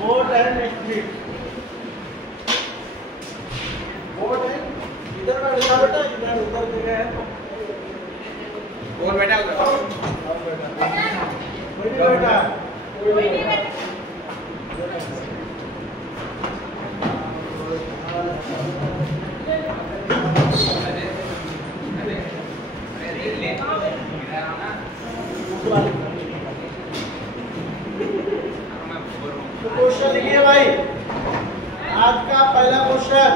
Boat and street. Boat है इधर बैठ जा बेटा, इधर उधर जगह है तो बोल बेटा उधर कोई नहीं बेटा, कोई नहीं बेटा। तो क्वेश्चन लिखिए भाई, आज का पहला क्वेश्चन।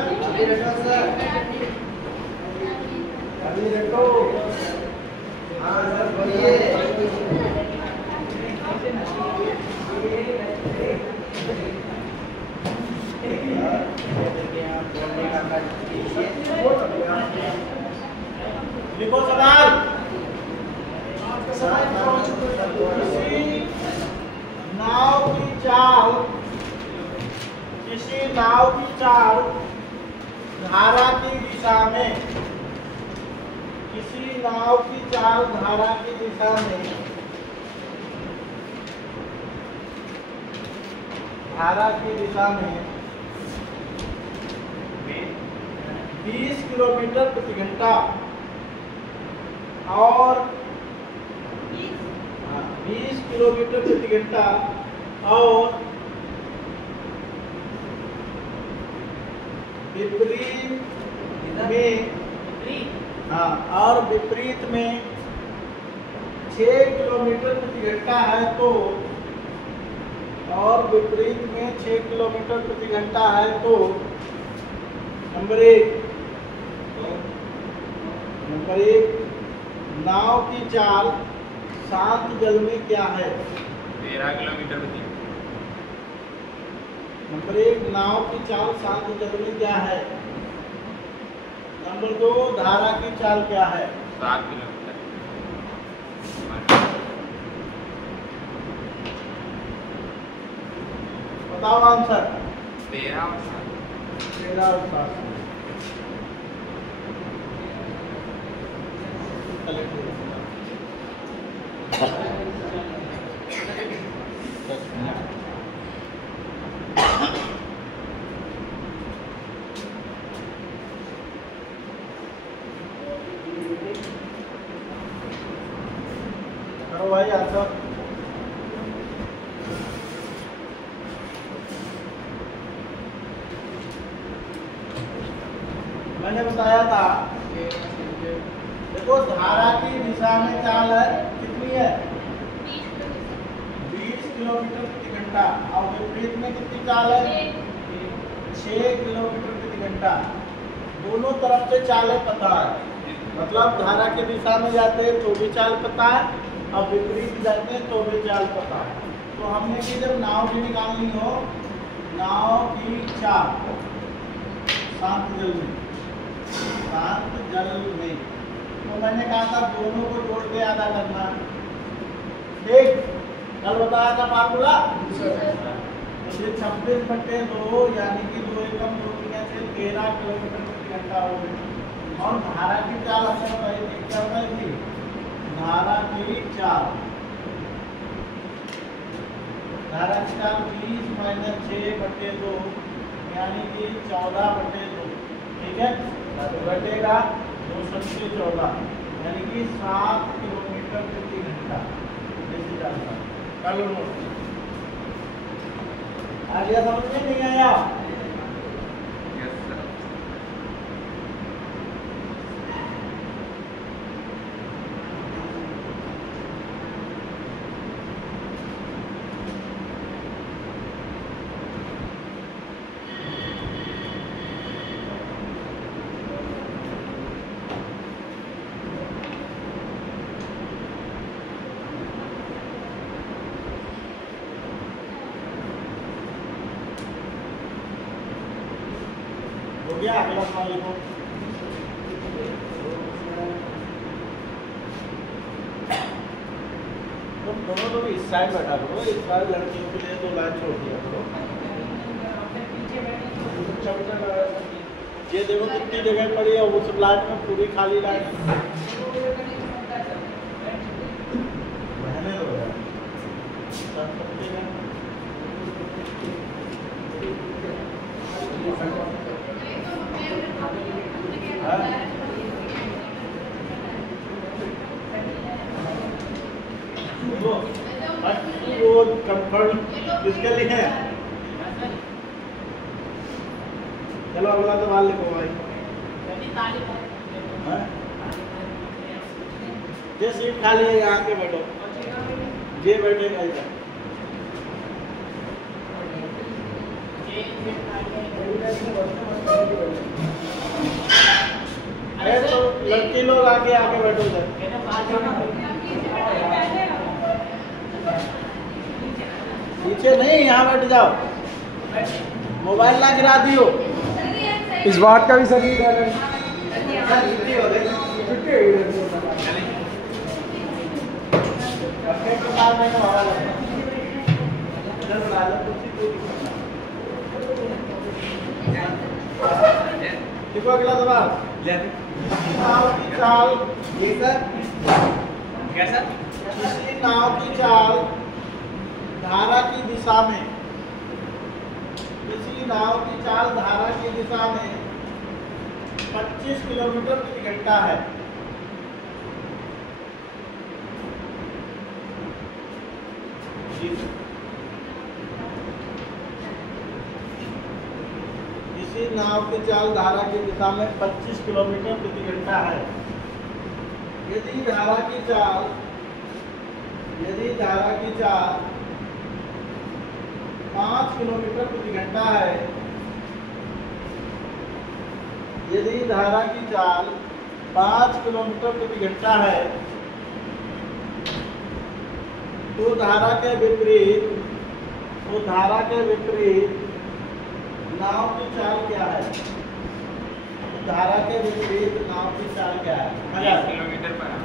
अभी रटो। हाँ सर बोलिए। लिखो सवाल। किसी नाव की चाल धारा की दिशा में, किसी नाव की चाल धारा की दिशा में, धारा की दिशा में 20 किलोमीटर प्रति घंटा और 20 किलोमीटर प्रति घंटा और विपरीत में, हाँ, और विपरीत में 6 किलोमीटर प्रति घंटा है तो, और विपरीत में 6 किलोमीटर प्रति घंटा है तो नंबर 1, नाव की चाल शांत जल में क्या है? 13 किलोमीटर प्रति। नंबर 1, नाव की चाल शांत जल में क्या है? नंबर 2, धारा की चाल क्या है? 7 किलोमीटर। बताओ आंसर। 13 और 7। करो भाई आंसर। मैंने बताया था, देखो धारा की दिशा में चाल है कितनी है? 20 किलोमीटर प्रति घंटा और विपरीत में कितनी चाल है? 6 किलोमीटर प्रति घंटा। दोनों तरफ से चालें पता है, मतलब धारा की दिशा में जाते हैं तो भी चाल पता है, अब विपरीत जाते हैं तो भी चाल पता है। तो हमने कि जब नाव की निकालनी हो, नाव की चाल शांत जल में, शांत जल में, तो मैंने कहा था दोनों को जोड़ के आधा करना। देख कल बताया था फार्मूला, 26/2 यानी कि 2 एकम 2 से 13 किलोमीटर प्रति घंटा हो गई। और धारा की चाल हमने बताई थी, क्या बताई थी? धारा की चाल, धारा की चाल 20 - 6/2 यानी कि 14/2, ठीक है, घटेगा 214 यानी कि 7 किलोमीटर प्रति घंटा। जैसे चलता कल आ गया, समझ में नहीं आया? हो गया? अगला सवाल लिखो। तुम दोनों लोग इस साइड बैठा करो, इस बार लड़कियों के लिए 2 लाइन छोड़ दिया करो। ये देखो कितनी जगह पड़ी है, उस लाइन में पूरी खाली लाइन। वो वो कंफर्ट किसके लिए है? चलो अगला सवाल लिखो भाई। हाँ? ये सीट खाली है, यहाँ के बैठो, ये बैठेगा इधर। अरे तो लड़की लोग आगे आगे बैठो इधर। पीछे नहीं, यहाँ बैठ जाओ, मोबाइल ना गिरा दियो। इस बात का भी सही है। देखो अगला सवाल। नाव की चाल, कैसा? किसी नाव की चाल धारा की दिशा में, किसी नाव की चाल धारा की दिशा में 25 किलोमीटर प्रति घंटा है। किसी नाव की चाल धारा की दिशा में 25 किलोमीटर प्रति घंटा है। यदि धारा की चाल 5 किलोमीटर प्रति घंटा है, यदि धारा की चाल 5 किलोमीटर प्रति घंटा है, तो धारा के विपरीत नाव की चाल क्या है? धारा के विपरीत नाव की चाल क्या है? 20 किलोमीटर पर आवर।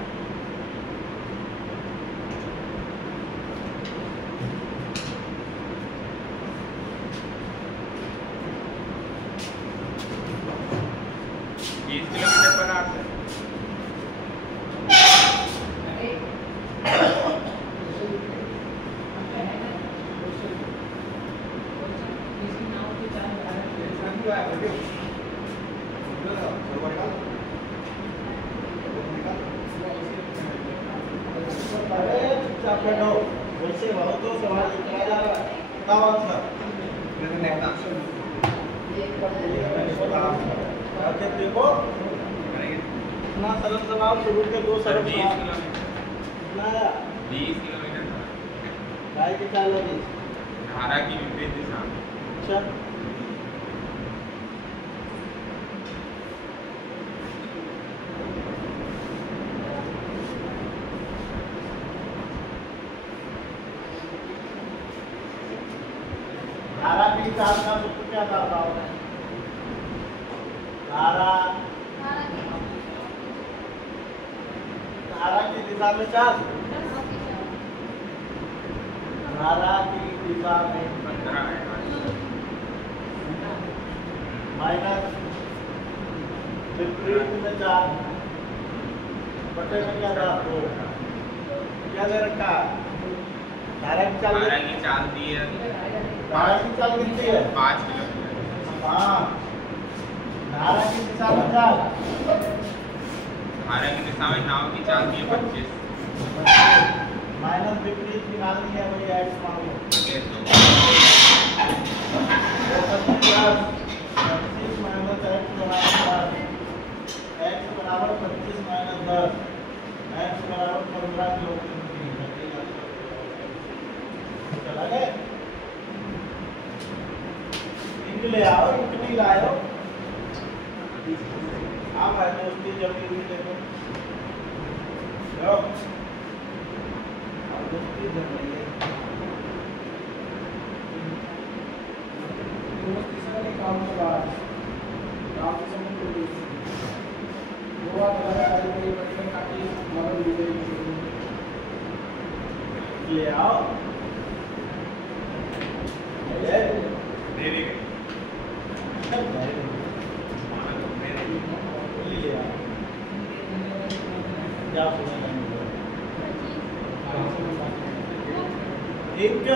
वैसे बहुत तो सवाल लिखा जा रहा है। बताओ आंसर। देखो इतना सरल सवाल, शुरू के 2 सरल सवाल। 20 किलोमीटर गाय की चाल है 20। धारा की विपरीत दिशा में। अच्छा, धारा की चाल का सूत्र क्या था? बताओ। धारा की दिशा में चाल, धारा की दिशा में 15 है। माइनस विपरीत में चाल बटे में क्या था? 2। क्या दे रखा है? धारा की चाल धारा की चाल दी है, धारा की चाल कितनी है? 5 किलोमीटर। हाँ, धारा की दिशा में चाल, धारा की दिशा में नाव की चाल दी है 25। माइनस विपरीत निकालनी है, वही एक्स मान लो। 25 माइनस एक्स बराबर 25 माइनस 10, एक्स बराबर 15 किलोमीटर। चला गया? इंक ले आओ, इंक नहीं लाओ। आप है दोस्ती जमी हुई देखो, दोस्ती जम रही है। काम के बाद काम के समय को ले आओ। इंक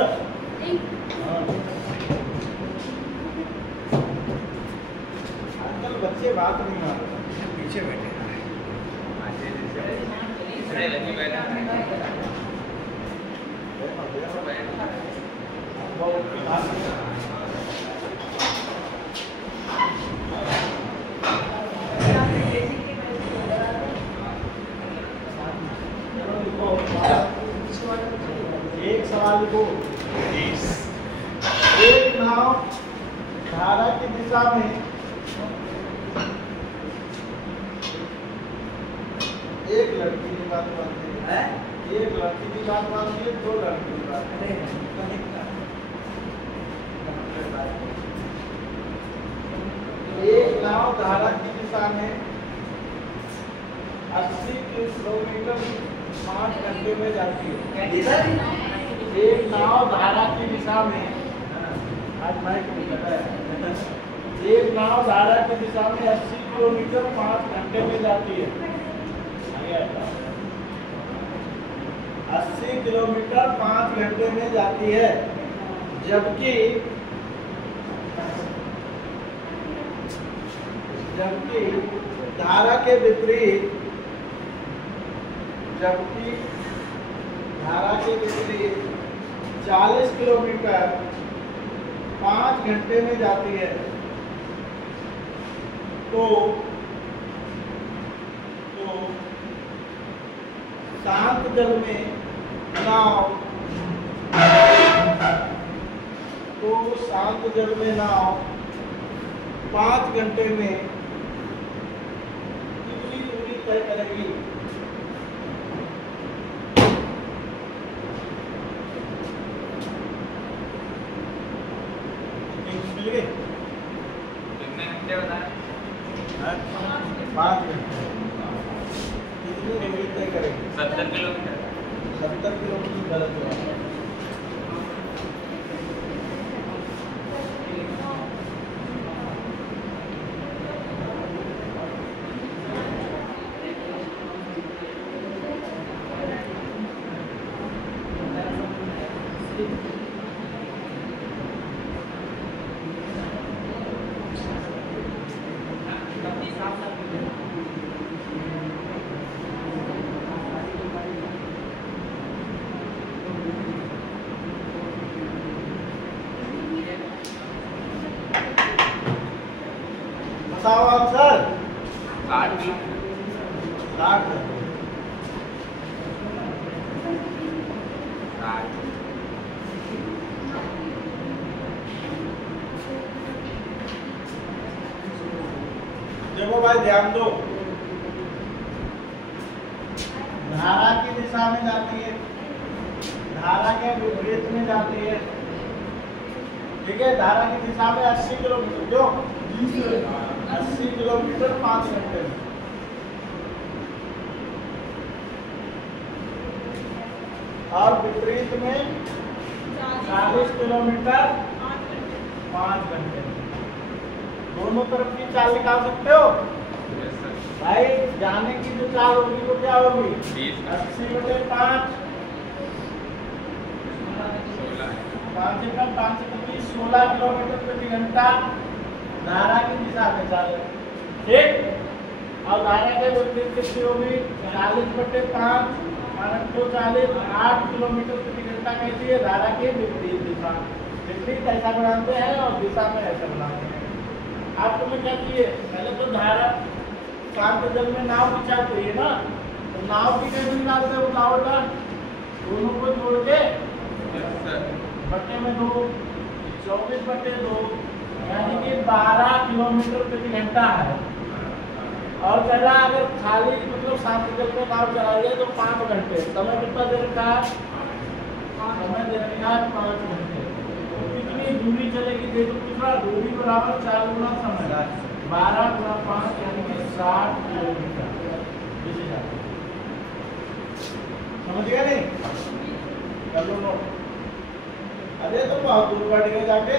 आजकल बच्चे बात नहीं मानते, पीछे बैठे एक सवाल को एक नाव धारा की दिशा में एक लड़की की बात बनती है, एक लड़की की बात बनती है, दो लड़की की बात बनती है। एक नाव धारा की दिशा में 80 किलोमीटर 5 घंटे में जाती है। एक नाव धारा की दिशा में आज माइक नहीं कर रहा है। एक नाव धारा की दिशा में 80 किलोमीटर 5 घंटे में जाती है। 80 किलोमीटर 5 घंटे में जाती है, जबकि धारा के विपरीत 40 किलोमीटर 5 घंटे में जाती है। तो शांत जल में नाव 5 घंटे में कितनी दूरी तय करेगी? कितने घंटे बताए? 5 घंटे कितनी दूरी तय करेगी? 70 किलोमीटर। 70 किलोमीटर गलत हुआ। बताओ आंसर। 60 किलोमीटर। 60। देखो भाई ध्यान दो, धारा की दिशा में जाती है, धारा के विपरीत में जाती है। ठीक है, धारा की दिशा में 80 किलोमीटर, क्यों 80 किलोमीटर 5 घंटे में। और विपरीत में 40 किलोमीटर 5 घंटे में। दोनों तरफ की चाल निकाल सकते हो भाई। जाने की जो चाल होगी वो क्या होगी? 80/5 16 किलोमीटर प्रति घंटा धारा की दिशा में चाल। ठीक, और धारा के विपरीत कितनी होगी? 40/5 40 8 किलोमीटर प्रति घंटा कैसी है? धारा के विपरीत दिशा। विपरीत ऐसा बनाते हैं और दिशा में ऐसा बनाते हैं। आपको मैं क्या चाहिए? पहले तो धारा शांत जल में नाव की चाल चाहिए ना, तो नाव की कैसे निकालते हो? उतावला दोनों को जोड़ के बटे में 2 24/2 यानी कि 12 किलोमीटर प्रति घंटा है। और पहला अगर खाली मतलब शांत जल में नाव चलाई जाए तो 5 घंटे। समय कितना दे रखा है? समय दे रखा है 5 घंटे। तो कितनी दूरी चलेगी? देखो कितना दूरी बराबर 4 गुना समय, 12 गुना 5 यानी कि 60 किलोमीटर। समझ गया नहीं? कर लो नोट। अरे तो बहुत दूर बढ़ गए जाके।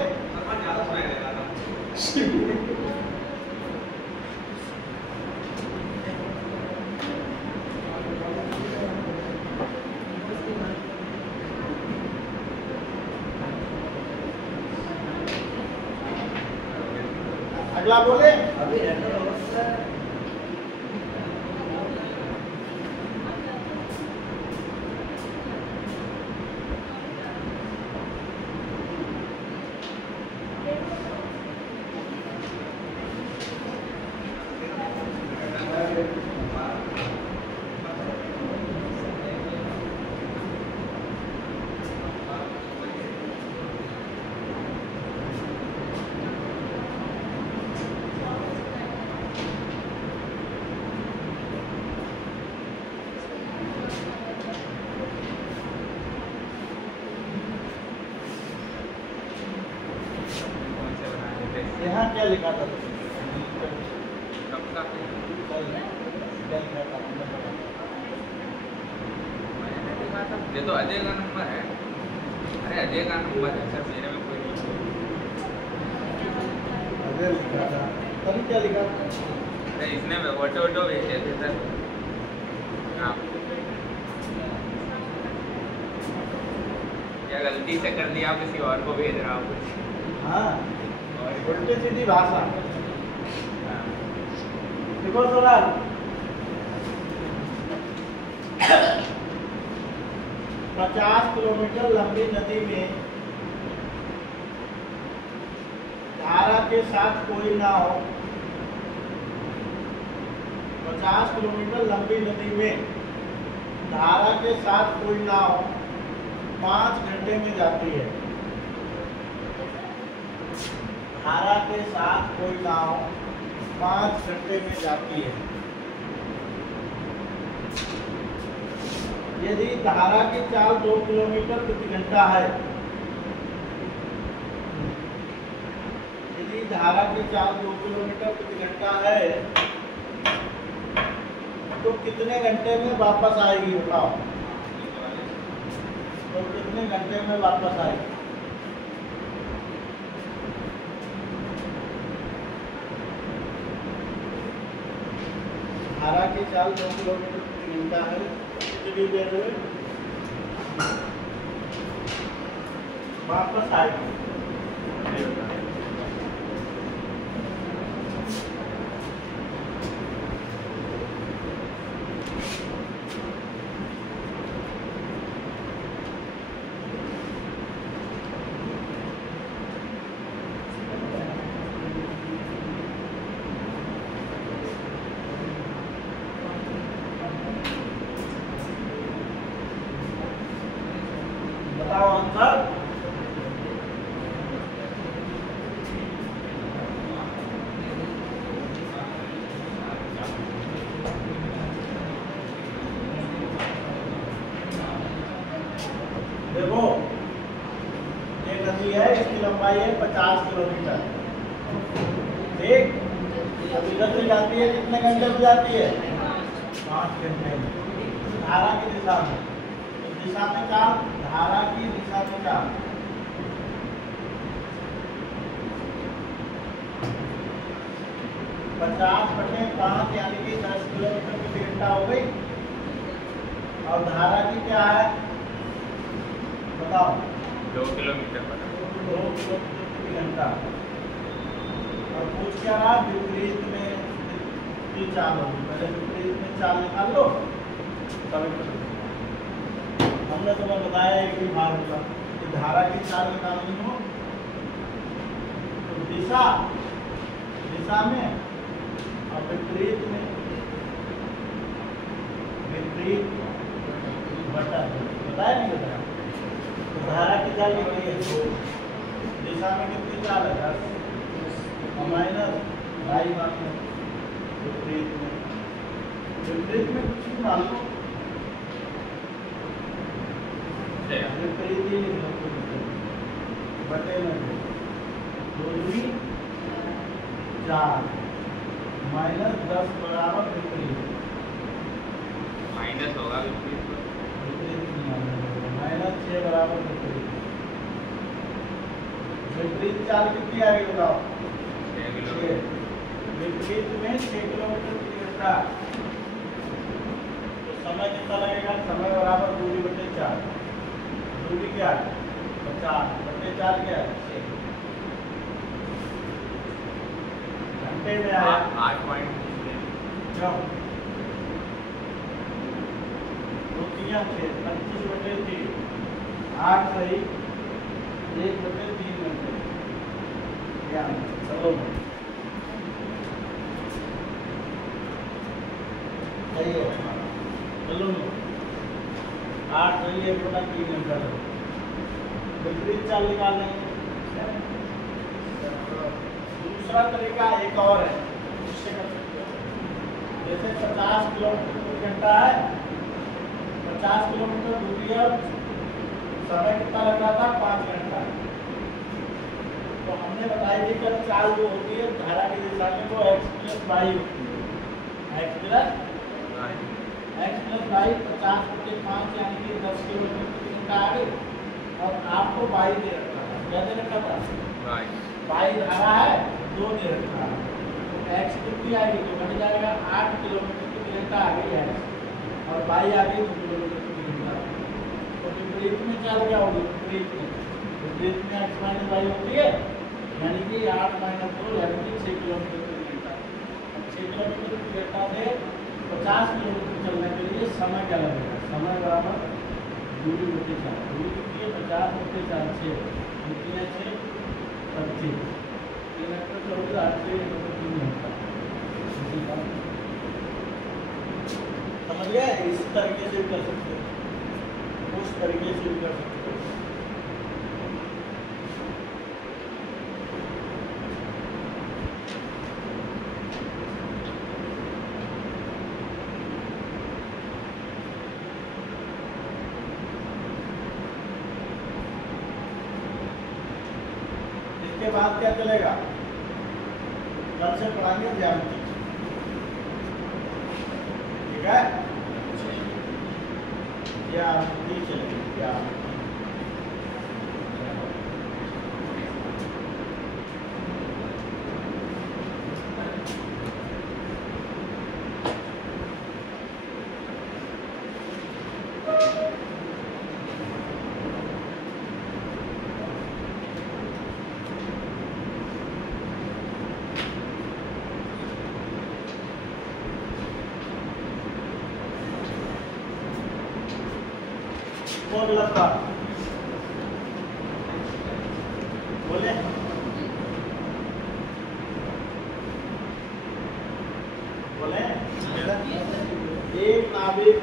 अगला बोले। क्या लिखा था? कब का क्या लिखा था? मैंने लिखा था, ये तो अजय का नंबर है। अरे अजय का नंबर है सर, मेरे में कोई नहीं। अजय लिखा था, तभी क्या लिखा था? अरे इसने ऑटो भेजे थे सर। हाँ, क्या गलती से कर दिया, किसी और को भेज रहा हूँ कुछ। हाँ, और उल्टी सीधी भाषा। हाँ, देखो थोड़ा 50 किलोमीटर लंबी नदी में धारा के साथ कोई ना हो। 50 किलोमीटर लंबी नदी में धारा के साथ कोई ना हो, 5 घंटे में जाती है। धारा के साथ कोई ना हो, 5 घंटे में जाती है। यदि धारा की चाल 2 किलोमीटर प्रति घंटा है, यदि धारा की चाल 2 किलोमीटर प्रति घंटा है, तो कितने घंटे में वापस आएगी बताओ? तो कितने घंटे में वापस आएगी? धारा की चाल 2 किलोमीटर प्रति घंटा है, कितनी देर में वापस आएगी? बताओ आंसर। देखो ये नदी है, इसकी लंबाई है 50 किलोमीटर। ठीक, अब इधर से जाती है, कितने घंटे में जाती है? 5 घंटे में। धारा की दिशा में, इस दिशा में चाल, धारा की दिशा में चाल। पचास बटे 5 यानी कि 10 किलोमीटर प्रति घंटा हो गई। और धारा की क्या है बताओ? 2 किलोमीटर पर 2 किलोमीटर प्रति घंटा। और पूछ क्या रहा? विपरीत में कितनी चाल होगी? पहले विपरीत में चाल निकाल लो, तभी हमने तुम्हें बताया एक ही भाग होगा कि धारा की चाल निकालनी हो तो दिशा में और विपरीत में, विपरीत बटा बताया नहीं बताया? तो धारा की चाल निकली है 2, दिशा में कितनी चाल है? 10 और माइनस 2.5 मान लो। विपरीत में कुछ भी मान लो, विपरीत ही लिख लो, बटे में 2 दूनी 4 माइनस 10 बराबर विपरीत। माइनस होगा विपरीत पर। माइनस 6 बराबर विपरीत। विपरीत चाल कितनी आ गई बताओ? 6 किलोमीटर। विपरीत में 6 किलोमीटर प्रति घंटा। तो समय कितना लगेगा? समय बराबर दूरी बटे 4। दूरी क्या है? 50 बटे 4 क्या है? 6 घंटे में आया 8.3। क्यों? 2 3 6 25 बटे 3 8 सही 1 बटे 3 घंटे। क्या चलो सही है, चलो 8 सही 1 बटा 3 घंटा। विपरीत चाल निकालने दूसरा तरीका एक और है, इससे कर सकते हो। जैसे 50 किलोमीटर प्रति घंटा है, 50 किलोमीटर दूरी है, समय कितना लग रहा था? 5 घंटा। तो हमने हमने बताई थी कि चाल जो होती है धारा की दिशा में वो x प्लस वाई होती है। x प्लस वाई 50/5 यानी कि 10 किलोमीटर प्रति घंटा आ गई। और आपको वाई दे रखा है, क्या दे रखा था? वाई धारा है, 2 दे रखा है। तो x कितनी आएगी तो बन जाएगा 8 किलोमीटर प्रति घंटा आ गई है और वाई आ गई 2 किलोमीटर प्रति घंटा। तो विपरीत में चाल क्या होगी? विपरीत में x माइनस वाई होती है यानी कि 8 - 2 यानी कि 6 किलोमीटर प्रति घंटा। 6 किलोमीटर प्रति घंटा से 50 किलोमीटर चलने के लिए समय क्या लगेगा? समय बराबर दूरी बटे 4। दूरी कितनी है? 50 बटे 4 6 कितनी है? 6 25 3 × 14 8 से 3 घंटा। समझ गए? इस तरीके से भी कर सकते हो, उस तरीके से भी कर सकते हो। इसके बाद क्या चलेगा? कल से पढ़ाएंगे ज्यामिति, ठीक है? ज्यामिति चलेगी, ज्यामिति। कौन लगता बोले? बोले एक नाविक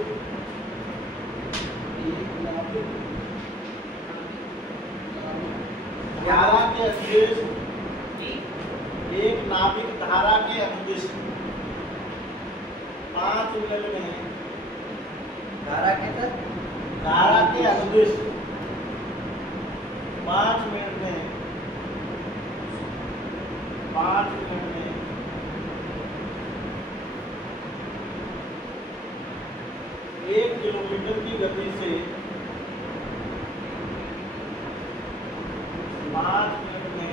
धारा के अनुदिश, एक नाविक धारा के अनुदिश 5 मिनट में धारा के अनुदिश 5 मिनट में 1 किलोमीटर की गति से 5 मिनट में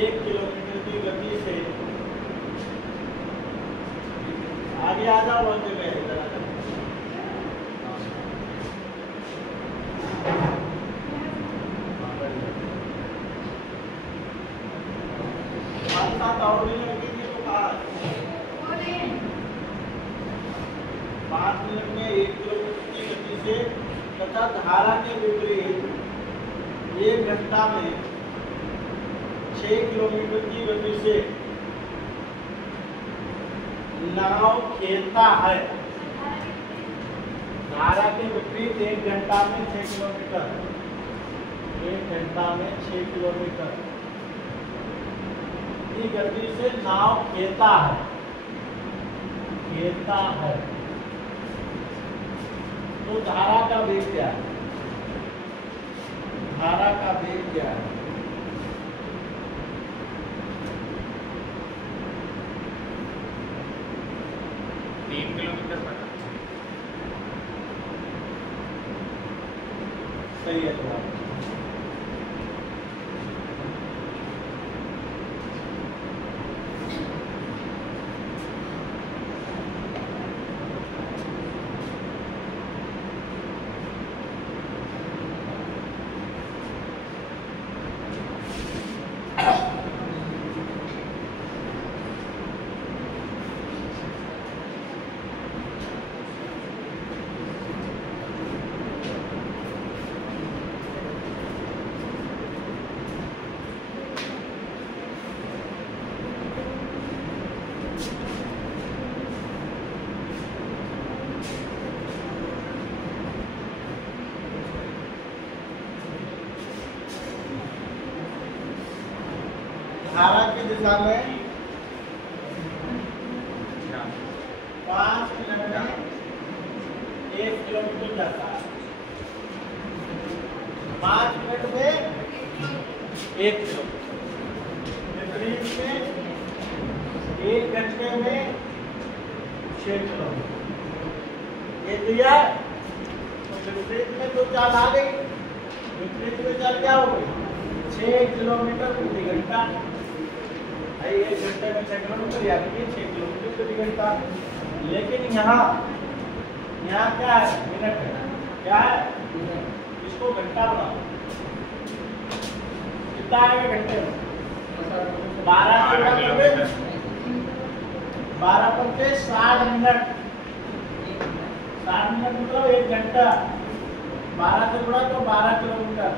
1 किलोमीटर की गति से आगे आ जाओ। और जगह इधर आ जाओ। और भी लगेंगे तो 5 मिनट में 1 किलोमीटर की गति से तथा धारा के विपरीत 1 घंटा में 6 किलोमीटर की गति से नाव खेलता है। धारा के विपरीत 1 घंटा में 6 किलोमीटर, 1 घंटा में 6 किलोमीटर की गति से नाव खेलता है, तो धारा का वेग क्या है? धारा का वेग क्या है? सही है जवाब। धारा की दिशा में 5 मिनट में 1 किलोमीटर जाता है। 5 मिनट में 1 किलोमीटर विपरीत में 1 घंटे में 6 किलोमीटर ये दिया। तो विपरीत में तो चाल आ गई, विपरीत में चाल क्या हो गई 6 किलोमीटर प्रति घंटा। 1 घंटे में 6 किलोमीटर यानी कि 6 किलोमीटर प्रति घंटा। लेकिन यहाँ क्या है मिनट है, क्या है इसको घंटा बनाओ। कितना आएगा घंटे में 12 किलोमीटर 12 पंचे 60 मिनट। 60 मिनट मतलब 1 घंटा। 12 से गुणा तो 12 किलोमीटर।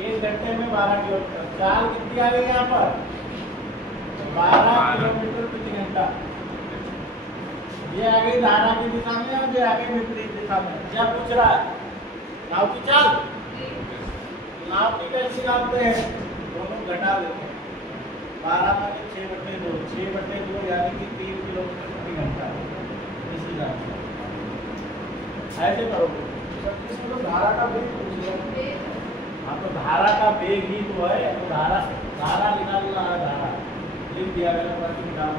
1 घंटे में 12 किलोमीटर। चाल कितनी आ गई यहाँ पर 12 किलोमीटर प्रति घंटा। ये आ गई धारा की दिशा में और ये आ गई विपरीत दिशा में। क्या पूछ रहा है नाव की चाल। नाव की कैसे निकालते हैं दोनों घटा देते हैं। 12 में 6/2 6/2 यानी कि 3 किलोमीटर प्रति घंटा। इस हिसाब से ऐसे करोगे। इसमें तो धारा का वेग पूछ लिया। हाँ तो धारा का वेग ही तो है। तो धारा निकालना है। धारा लिख दिया गया प्रति निकाल।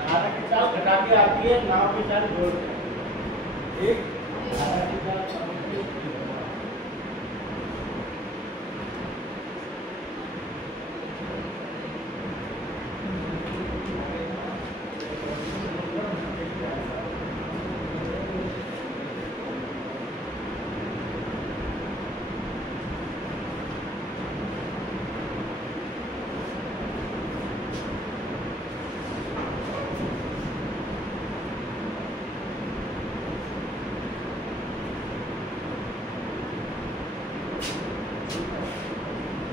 धारा की चाल घटा के आती है, नाव की चाल जोड़ के। ठीक धारा की चाल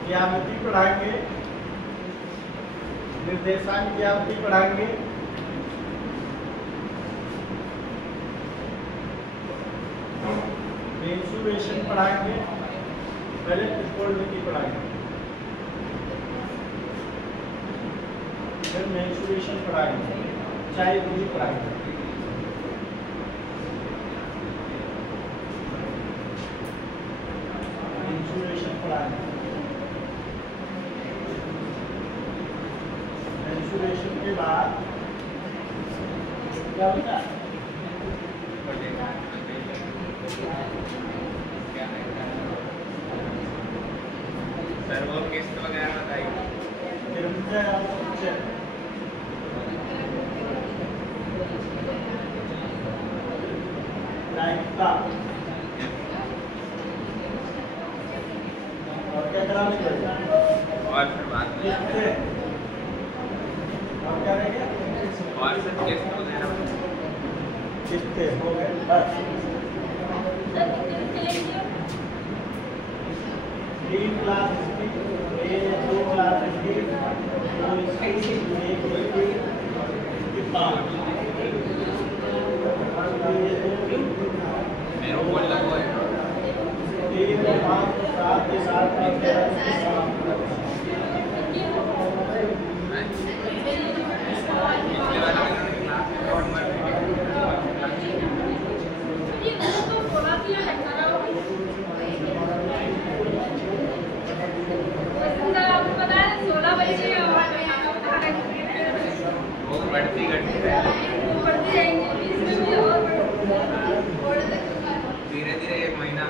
ज्यामिति पढ़ाएंगे, निर्देशांक ज्यामिति पढ़ाएंगे, मेंसुरेशन पढ़ाएंगे, पहले त्रिकोणमिति पढ़ाएंगे, फिर मेंसुरेशन पढ़ाएंगे, चाय विधि पढ़ाएंगे। मेंसुरेशन पढ़ाएंगे। मेंसुरेशन के बाद क्या होता है सर वो किस्त वगैरह बताइए। और क्या कराने पड़ेगा और फिर बाद में और क्या रहेगा और फिर किस्त वगैरह किसके हो गए बस 3 क्लास इसकी 2 क्लास इसकी 2 इसकी 1 इसकी 5 मेरे को लगवा है 3 5 7 पिछले वाला में क्लास नंबर वो बढ़ती घटती धीरे धीरे 1 महीना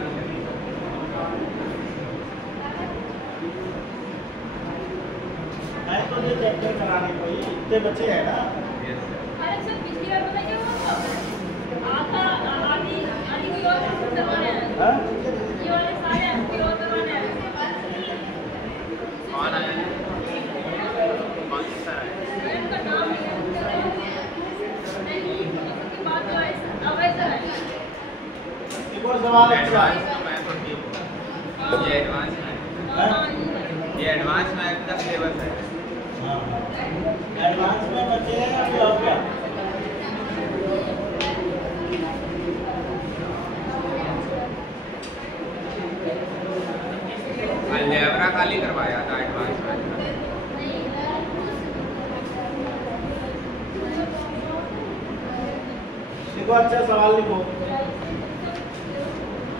मैं तो ये चैप्टर कराने को ही इतने बच्चे हैं ना। अरे सर पिछली बार पता क्या हुआ आता आधी आधी की और करवाने हैं हाँ? ये वाले सारे की और करवाने हैं। कौन आया कौन सा सर आया इनका नाम नहीं इसके बाद जो है अवैध है। एक और सवाल अच्छा एडवांस मैं तो ठीक हूँ। ये एडवांस में ये एडवांस मैथ का सिलेबस है। हाँ एडवांस में बच्चे हैं अभी और क्या अलजेब्रा खाली करवाया था एडवांस मैथ का। देखो अच्छा सवाल लिखो।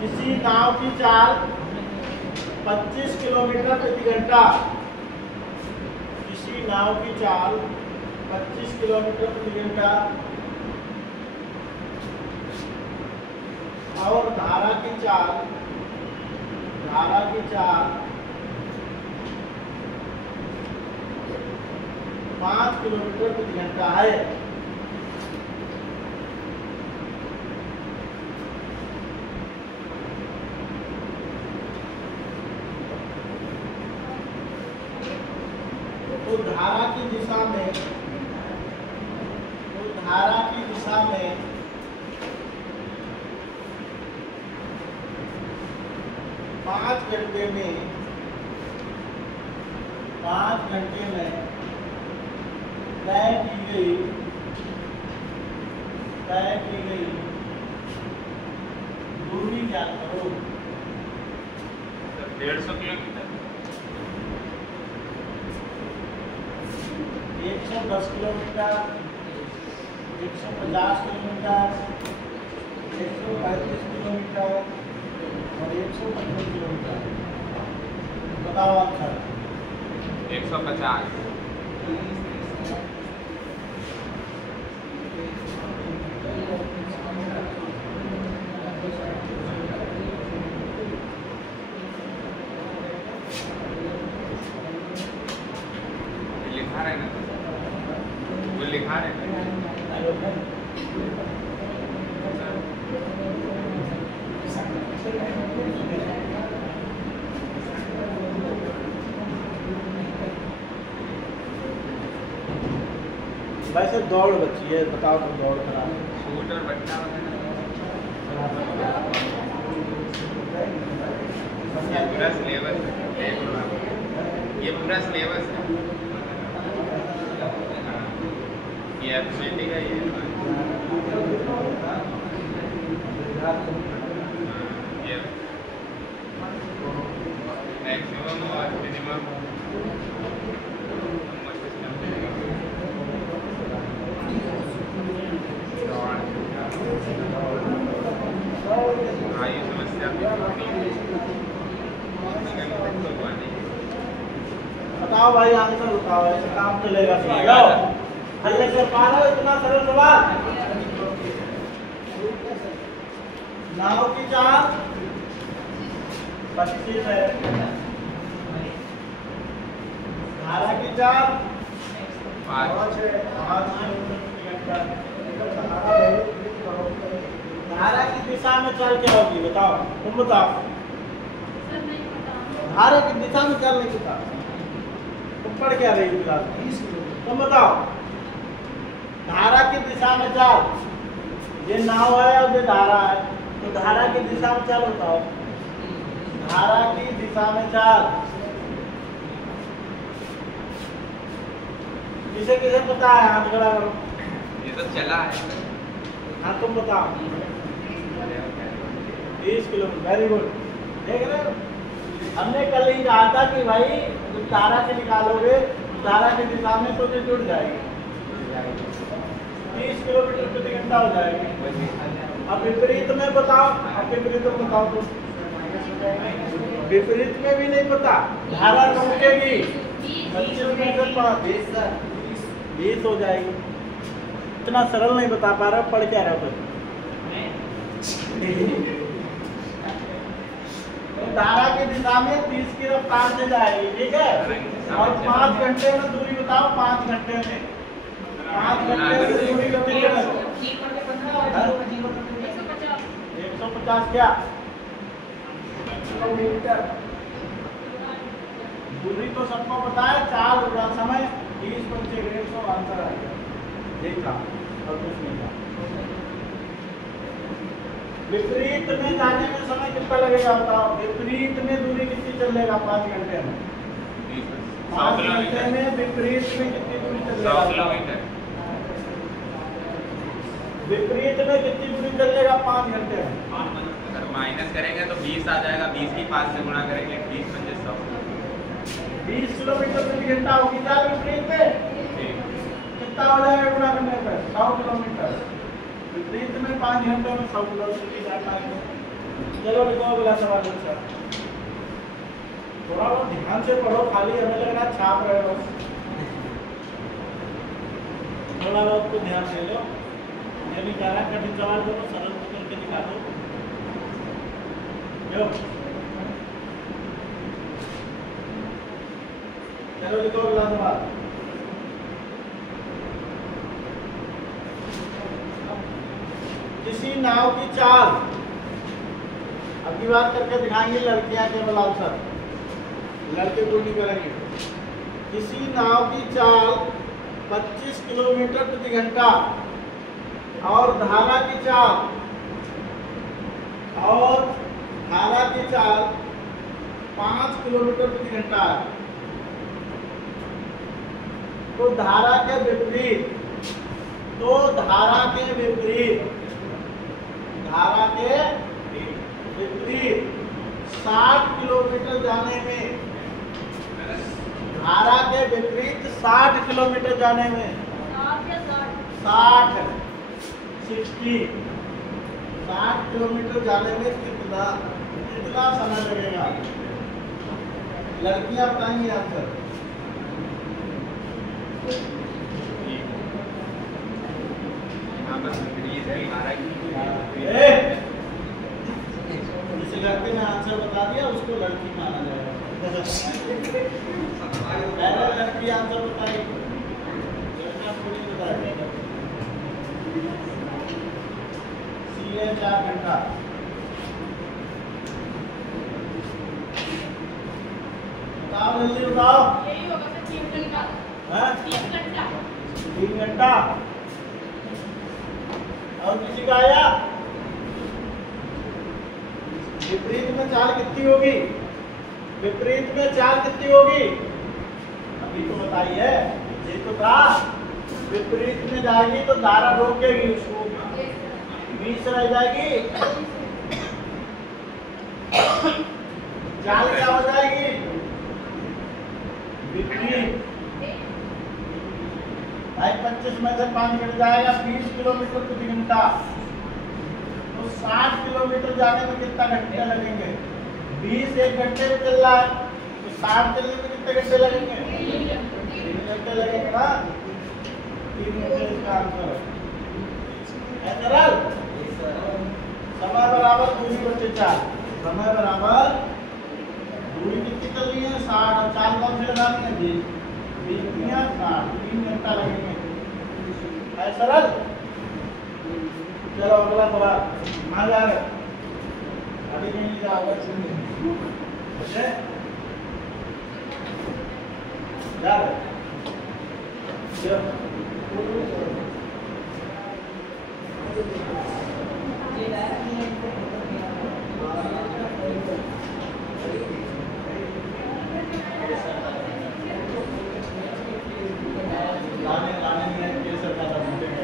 किसी नाव की चाल 25 किलोमीटर प्रति घंटा। किसी नाव की चाल 25 किलोमीटर प्रति घंटा और धारा की चाल 5 किलोमीटर प्रति घंटा है। तो धारा की दिशा में 5 घंटे में तय की गई दूरी क्या करो। 150 किलोमीटर, 110 किलोमीटर, 150 किलोमीटर, 135 किलोमीटर और 155 किलोमीटर। बताओ आंसर। 150। लिखा रहे ना, वो लिखा रहे ना। वैसे दौड़ बची है, बताओ तुम दौड़ करा। सूट और बट्टा ये पूरा सिलेबस है, ये पूरा सिलेबस है। ये अर्थमेटिक है, ये मैक्सिमम और मिनिमम आयु समस्या बताओ भाई, आंसर बताओ, ऐसे काम चलेगा? जाओ हल कर पा रहे हो इतना सरल सवाल। नाव की चाल 25 है, धारा की चाल 5 है, 5 किलोमीटर। धारा की दिशा में चाल क्या होगी बताओ, तुम बताओ। सर नहीं पता। धारा की दिशा में चाल नहीं पता, तुम पढ़ क्या रही हो? तुम बताओ। धारा की दिशा में चाल, ये नाव है और ये धारा है, तो धारा की दिशा में चाल बताओ। धारा की दिशा में चाल किसे किसे पता है? हाथ खड़ा करो। ये तो चला है। हाँ तुम बताओ। 30 किलोमीटर, वेरी गुड। देख रहे हो, हमने कल ही कहा था कि भाई धारा से निकालोगे धारा की दिशा में तो जुड़ जाएगी, 30 किलोमीटर प्रति घंटा हो जाएगी। अब विपरीत में बताओ, अब विपरीत में बताओ तो विपरीत में भी नहीं पता, धारा रुकेगी 20 हो जाएगी। इतना सरल नहीं बता पा रहा, पढ़ क्या रहा है? तो धारा की दिशा में 30 की रफ्तार से जाएगी, ठीक है। और 5 घंटे में दूरी बताओ, 5 घंटे में 5 घंटे से दूरी कितनी है? 150 क्या किलोमीटर? दूरी तो सबको पता है, 4 समय 30 पंचे 150 आंसर आएगा। देखा और कुछ नहीं था। विपरीत में जाने में समय कितना लगेगा बताओ? विपरीत में दूरी कितनी चलेगा 5 घंटे में? 5 घंटे में विपरीत में कितनी दूरी चलेगा? 100 किलोमीटर। विपरीत में कितनी दूरी चलेगा 5 घंटे में? अगर माइनस करेंगे तो 20 आ जाएगा, 20 की 5 से गुणा करेंगे, 20 पंजे 100। 20 किलोमीटर प्रति घंटा होगी चाल विपरीत में, कितना हो जाएगा गुणा करने पर? 100 किलोमीटर। विपरीत में 5 घंटे में 100 किलोमीटर की चाल। चलो लिखो अगला सवाल। अच्छा थोड़ा बहुत ध्यान से पढ़ो, खाली हमें लग रहा छाप रहे हो। थोड़ा बहुत तो ध्यान दे लो। ये नहीं कह रहा कठिन सवाल दो, सरल तो करके दिखा दो। चलो लिखो अगला सवाल। किसी नाव की चाल, अगली बात करके दिखाएंगे लड़कियां केवल आंसर, लड़के को नहीं करेंगे। किसी नाव की चाल 25 किलोमीटर प्रति घंटा और धारा की चाल 5 किलोमीटर प्रति घंटा है, तो धारा के विपरीत 60 किलोमीटर जाने में, धारा के विपरीत 60 किलोमीटर जाने में 60 किलोमीटर जाने में कितना समय लगेगा? लड़कियां बताएंगी आंसर। जिस लड़के ने आंसर बता दिया उसको लड़की माना जाएगा। पहले लड़की आंसर बताएगी, लड़का पूरी बताएगा। सीए 4 घंटा। बताओ जल्दी बताओ। यही होगा सर 3 घंटा। हाँ? 3 घंटा। 3 घंटा। और किसी का आया? विपरीत में चाल कितनी होगी? विपरीत में चाल कितनी होगी? अभी तो बताइए, ये तो था। विपरीत में जाएगी तो धारा रोकेगी उसको, 20 रह जाएगी। चाल क्या हो जाएगी? विपरीत। भाई 25 में से 5 घट जाएगा, 20 किलोमीटर प्रति घंटा। तो 60 किलोमीटर जाने में कितना घंटे लगेंगे? 20 1 घंटे में चल रहा है, तो 60 चलने में कितने घंटे लगेंगे? 3 घंटे लगेंगे ना। 3 घंटे इसका आंसर है। सरल। समय बराबर दूरी बच्चे 4। समय बराबर दूरी कितनी चलनी है? 60। और चाल कौन सी लगानी है? 20 3 घंटा लगेंगे। है सरल। चलो अगला सवाल। कहाँ जा रहे? अभी नहीं जाओगे, जा रहे? लाने में कैसे ज्यादा घूमते हैं?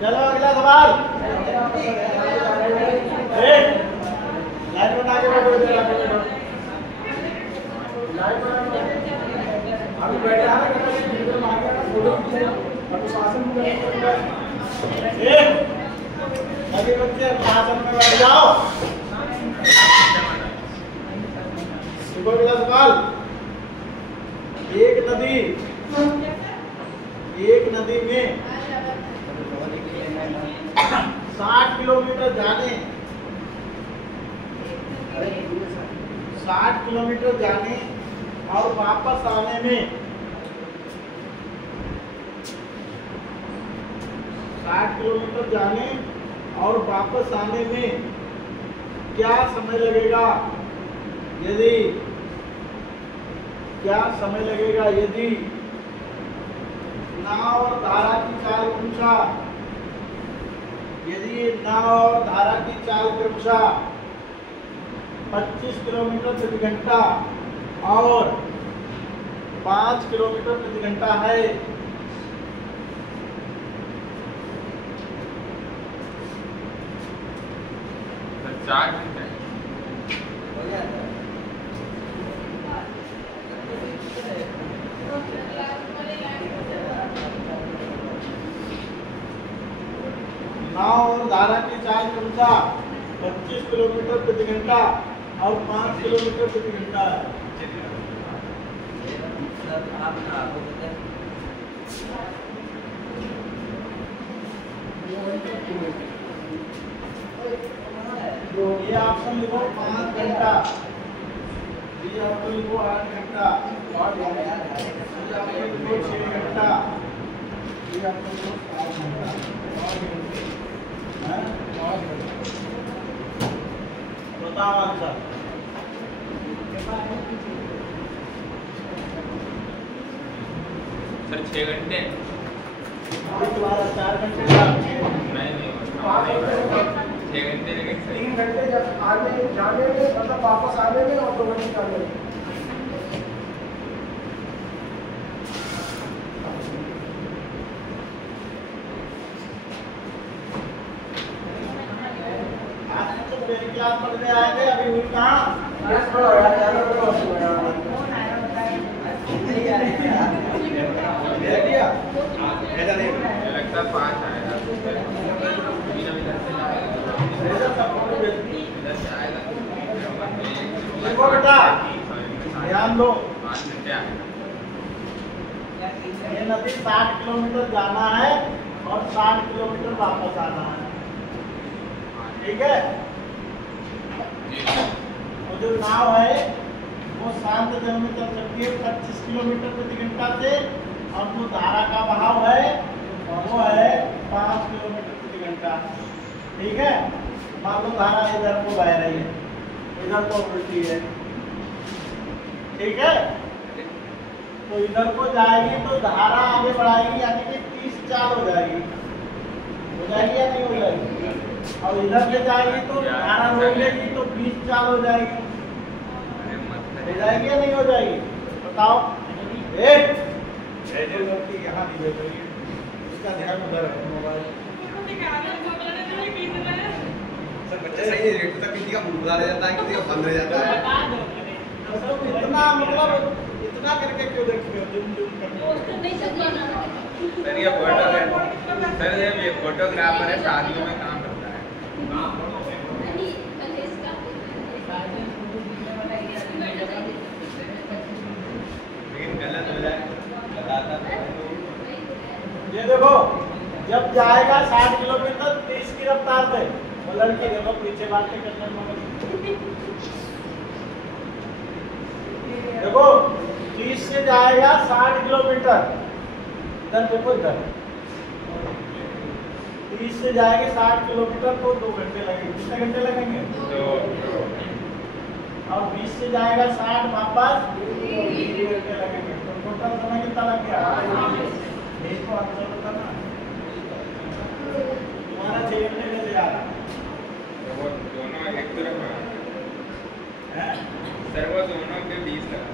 चलो अगला सवाल। लाइन बना के बैठो, अभी बैठा है फोटो अनुशासन अभी बच्चे आसन में बैठ जाओ। अगला सवाल। एक नदी में 60 किलोमीटर जाने 60 किलोमीटर जाने और वापस आने में 60 किलोमीटर जाने और वापस आने में क्या समय लगेगा? यदि नाव और धारा की चाल क्रमशः 25 किलोमीटर प्रति घंटा और 5 किलोमीटर प्रति घंटा है, तो 4 घंटे हो जाता है। नाव और धारा की चाल के अनुसार 25 किलोमीटर प्रति घंटा और 5 किलोमीटर प्रति घंटा है। आप ना आपको पता है ये ऑप्शन लिखो 5 घंटा, ये ऑप्शन लिखो 8 घंटा, ये ऑप्शन लिखो 6 घंटा, ये ऑप्शन लिखो 7 घंटा। बताओ आंसर। सर 6 घंटे तुम्हारा 4 घंटे का नहीं 6 घंटे लेकिन 3 घंटे जब आने जाने में मतलब वापस आने में और 2 घंटे जाने में। आज तो मेरी क्लास पढ़ने आए थे, अभी हुई कहाँ? यस बड़ा यार ज्यादा बड़ा दे दिया? लगता 5 आएगा इधर सबको भेज दी। इधर से आएगा देखो बेटा, ध्यान दो, 5 घंटे आएगा। ये नदी 60 किलोमीटर जाना है और 60 किलोमीटर वापस आना है, ठीक है? और जो नाव है वो शांत जल में चल सकती है 25 किलोमीटर प्रति घंटा से, और जो धारा का बहाव है वो है 5 किलोमीटर प्रति घंटा, ठीक है? मान लो धारा इधर को बह रही है, इधर को उल्टी है, ठीक है? तो इधर को जाएगी तो धारा आगे बढ़ाएगी, यानी कि 30 चाल हो जाएगी या नहीं हो जाएगी? और इधर से जाएगी तो धारा रोक लेगी तो 20 चाल हो जाएगी, हो जाएगी या नहीं हो जाएगी? बताओ। एक लड़की यहाँ नहीं बैठ रही है, उसका ध्यान उधर है, मोबाइल। सर बच्चा सही है, रेट तक किसी का मुंह खुला रह जाता है, किसी का बंद रह जाता है। इतना मतलब इतना करके क्यों देखते हो? जुम जुम करके। नहीं चलना। सर ये सर ये फोटोग्राफर है, शादियों में काम करता है। नहीं इसका लेकिन गलत हो जाए बताता ये देखो, जब जाएगा 60 किलोमीटर 30 की रफ्तार से, वो लड़की देखो पीछे बातें करने में, देखो 30 से जाएगा 60 किलोमीटर, इधर देखो इधर 30 से जाएंगे 60 किलोमीटर तो 2 घंटे लगेंगे। कितने घंटे लगेंगे? 2। और 20 से जाएगा 60 वापस 3 घंटे लगेंगे। तो टोटल समय कितना लग गया? एक को आंसर बताना। तुम्हारा 6 घंटे में जा रहा वो दोनों एक तरफ है। सर, वो दोनों के 20 लगा।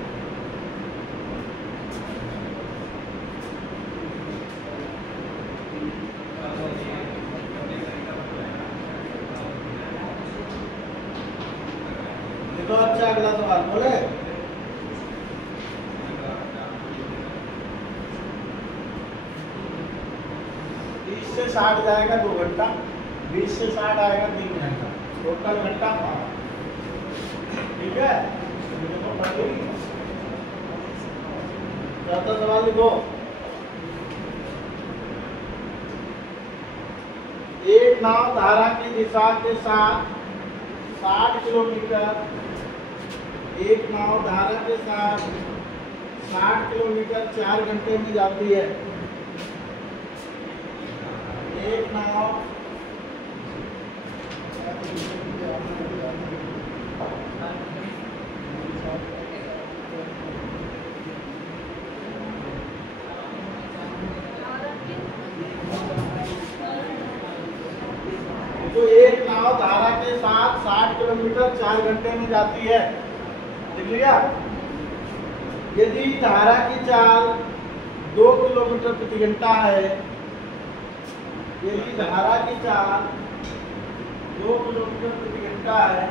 तो अच्छा, अगला सवाल बोले। 30 से 60 जाएगा 2 घंटा, 20 से 60 आएगा 3 घंटा, टोटल घंटा 5, ठीक है? देखो पढ़ ली। चौथा सवाल लिखो। एक नाव धारा की दिशा के साथ 60 किलोमीटर, एक नाव धारा के साथ 60 किलोमीटर 4 घंटे में जाती है। एक नाव तो एक नाव धारा के साथ 60 किलोमीटर 4 घंटे में जाती है, देख लिया? यदि धारा की चाल 2 किलोमीटर प्रति घंटा है, यदि धारा की चाल 2 किलोमीटर प्रति घंटा है,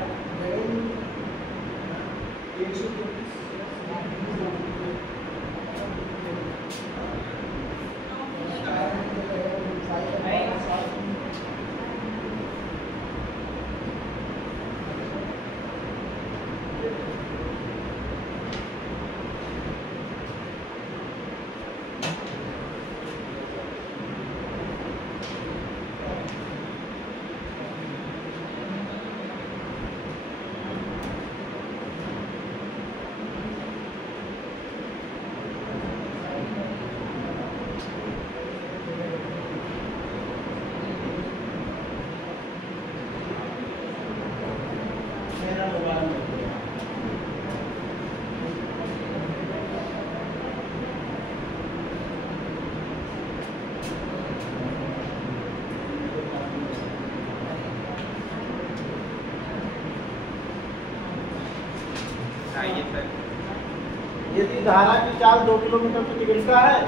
यदि धारा की चाल 2 किलोमीटर प्रति घंटा है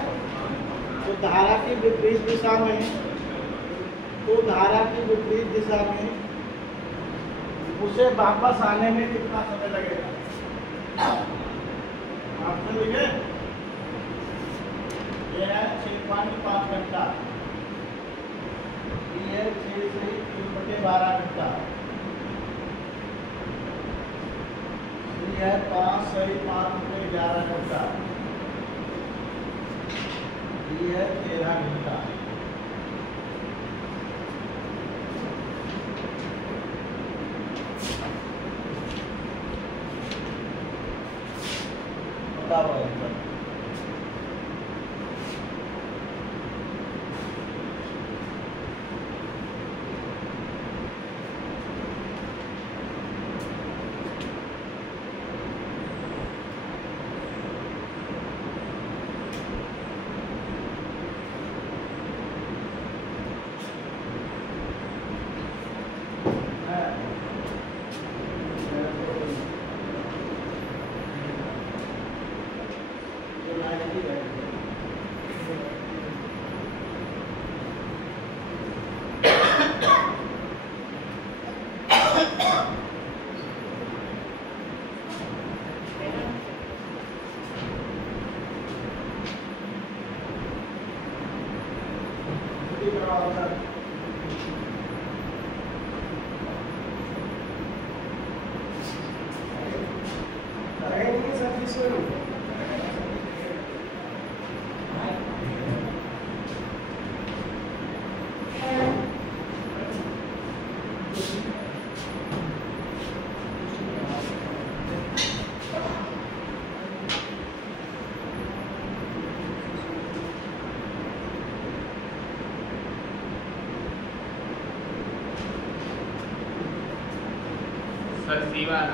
तो धारा की विपरीत दिशा में उसे वापस आने में कितना समय लगेगा? ऑप्शन लिखे, ये है 6.5 घंटा, ये 6 से 3/12 घंटा, ये है 5 से 5/11 घंटा, ये है 13 घंटा। बताओ आंसर। सर सी वाला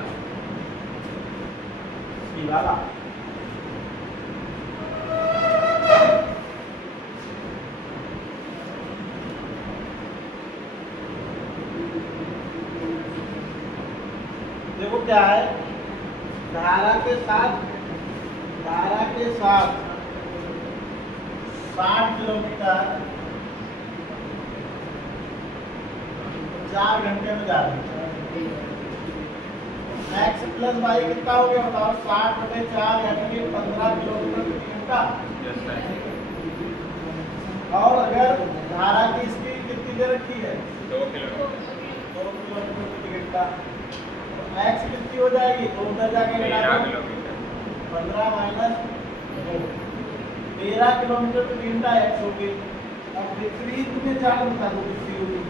देखो क्या है, धारा के साथ 60 किलोमीटर 4 घंटे में जा रही है। एक्स प्लस वाई कितना हो गया बताओ? 60/4 यानी कि 15 किलोमीटर प्रति घंटा। और अगर धारा की स्पीड कितनी दे रखी है? 2 किलोमीटर 2 किलोमीटर प्रति घंटा। तो एक्स कितनी हो जाएगी? 2 उधर जाके 13 किलोमीटर 15 माइनस 2 13 किलोमीटर प्रति घंटा एक्स होगी। अब विपरीत में चाल बता दो कितनी होगी?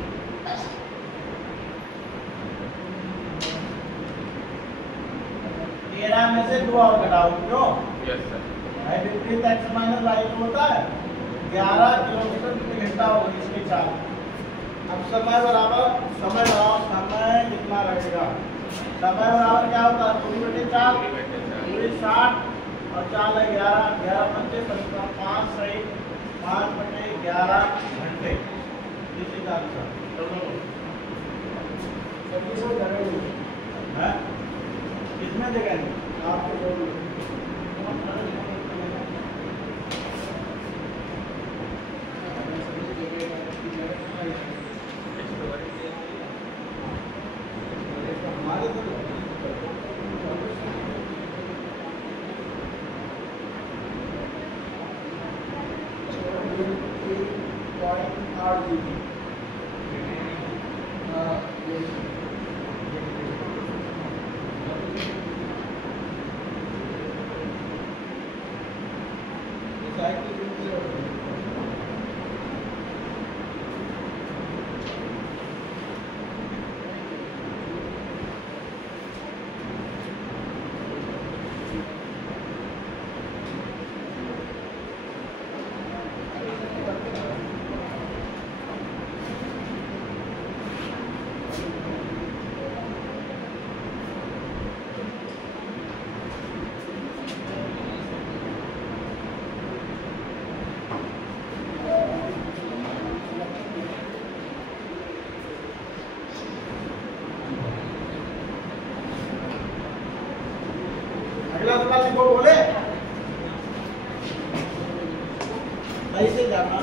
13 में से 2 और घटाओ, क्यों? Yes sir. विपरीत एक्स माइनस वाई तो होता है 11 किलोमीटर प्रति घंटा होगी इसकी चाल। अब समय बराबर समय बढ़ाओ, समय कितना रहेगा? समय बराबर क्या होता है? 2/4 पूरी 60 और 4 है 11, 11 पंचे 5 सही 5/11 घंटे। इसी का आंसर है किसमें जगह नहीं आपको अगला सवाल लिखो, बोले ऐसे जाना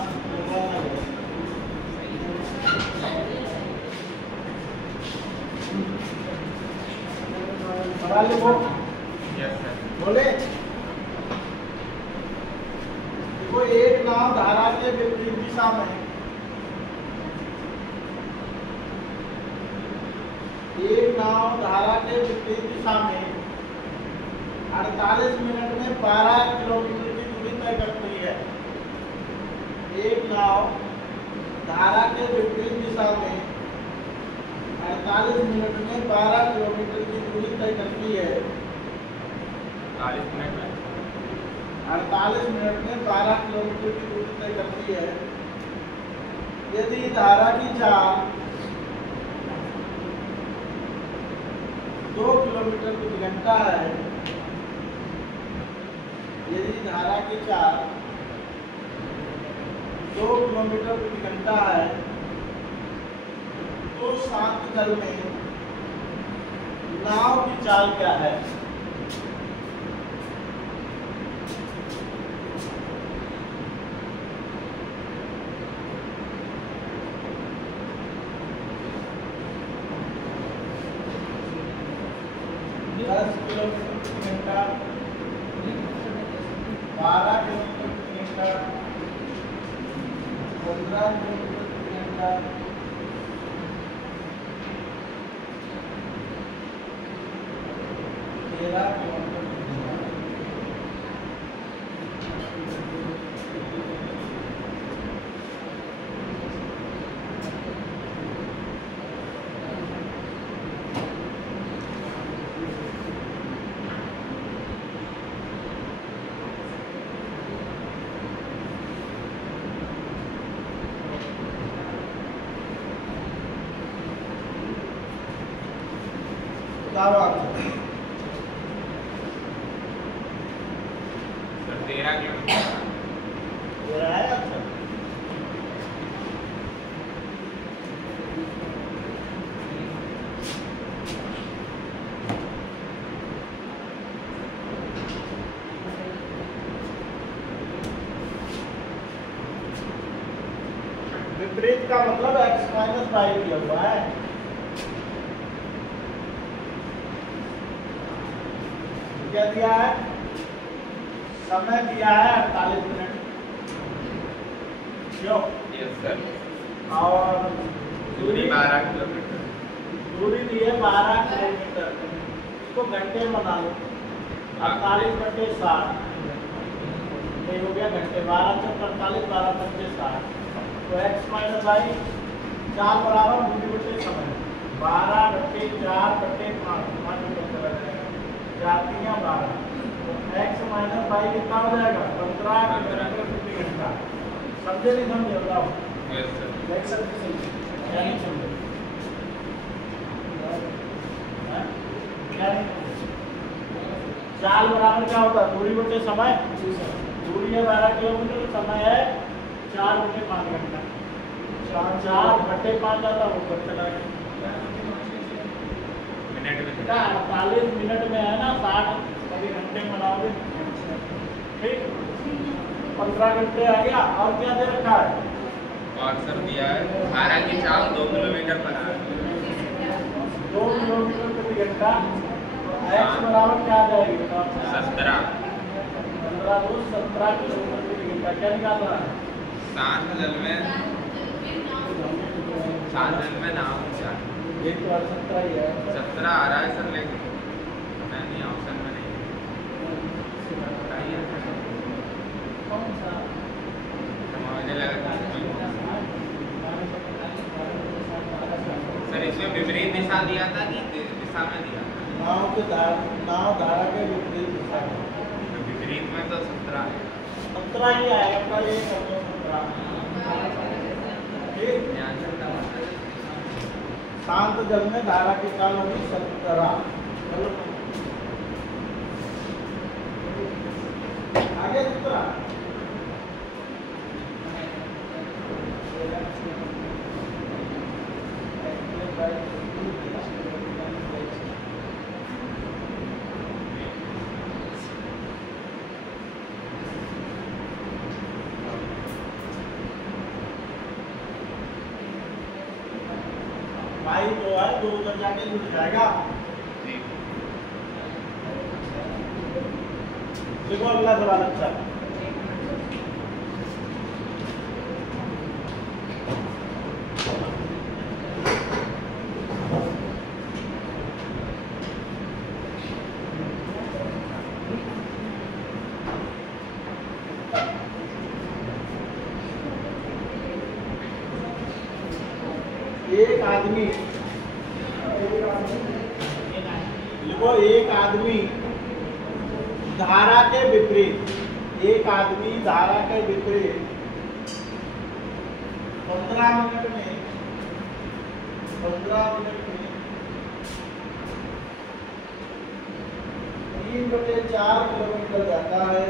सवाल लिखो। Yes sir. बोले देखो एक नाव धारा के विपरीत दिशा में दिशा में 48 मिनट में 12 किलोमीटर की दूरी तय करती है। एक नाव धारा के विपरीत दिशा में 48 मिनट में 12 किलोमीटर की दूरी तय करती है। 40 मिनट में 48 मिनट में 12 किलोमीटर की दूरी तय करती है। यदि धारा की चाल 2 किलोमीटर प्रति घंटा है, यदि धारा की चाल 2 किलोमीटर प्रति घंटा है, तो शांत जल में नाव की चाल क्या है? दस किलोमीटर प्रति घंटा, 12 किलोमीटर प्रति घंटा, 15 किलोमीटर प्रति घंटा, 13 किलोमीटर प्रति घंटा। Sir 13 kilometre. हो रहा है अच्छा। विपरीत का मतलब x माइनस वाई दिया हुआ है। क्या दिया है? समय दिया है 48 मिनट, क्यों? Yes sir. और दूरी 12 किलोमीटर। दूरी दी है 12 किलोमीटर, इसको घंटे में बना लो। 48/60 ये हो गया घंटे। 12 × 48, 12 × 60। तो x माइनस वाई चाल बराबर दूरी बटे समय। 12/4/5 5 मिनट चला जाएगा, जातियाँ 12। तो x माइनस वाई कितना हो जाएगा? 15 किलोमीटर प्रति घंटा। समझे नहीं समझे? बताओ। Yes sir. देख सकते समझे क्या नहीं समझे? क्या नहीं समझे? चाल बराबर क्या होता है? दूरी बटे समय। दूरी है 12 किलोमीटर, समय है 4/5 घंटा। 4/5 आता वो ऊपर चला गया। मिनट में 48 मिनट में है ना, 60 कभी घंटे में बनाओगे, ठीक। 15 घंटे आ गया। और क्या दे रखा है? और सर दिया है धारा की चाल 2 किलोमीटर पर आवर। 2 किलोमीटर प्रति घंटा। x बराबर क्या आ जाएगी बताओ? 17। 15 2 17 किलोमीटर प्रति घंटा। क्या निकाल रहा है? शांत जल में नाव की चाल। ये तो 17 ही है। 17 आ रहा है सर, लेकिन नहीं ऑप्शन में नहीं बताइए। कौन सा? मुझे लगा सर इसमें विपरीत दिशा दिया था कि दिशा में दिया था? नाव धारा के विपरीत दिशा में। तो विपरीत में तो 17 है। 17 ही आएगा। कल ये कर दो 17, ठीक। शांत जल में धारा की चाल होगी 17। चलो आगे 17। पाई जो है 2 उधर जाके जुड़ जाएगा। देखो अगला सवाल अच्छा है। एक आदमी देखो, एक आदमी धारा के विपरीत, एक आदमी धारा के विपरीत 15 मिनट में 3/4 किलोमीटर जाता है।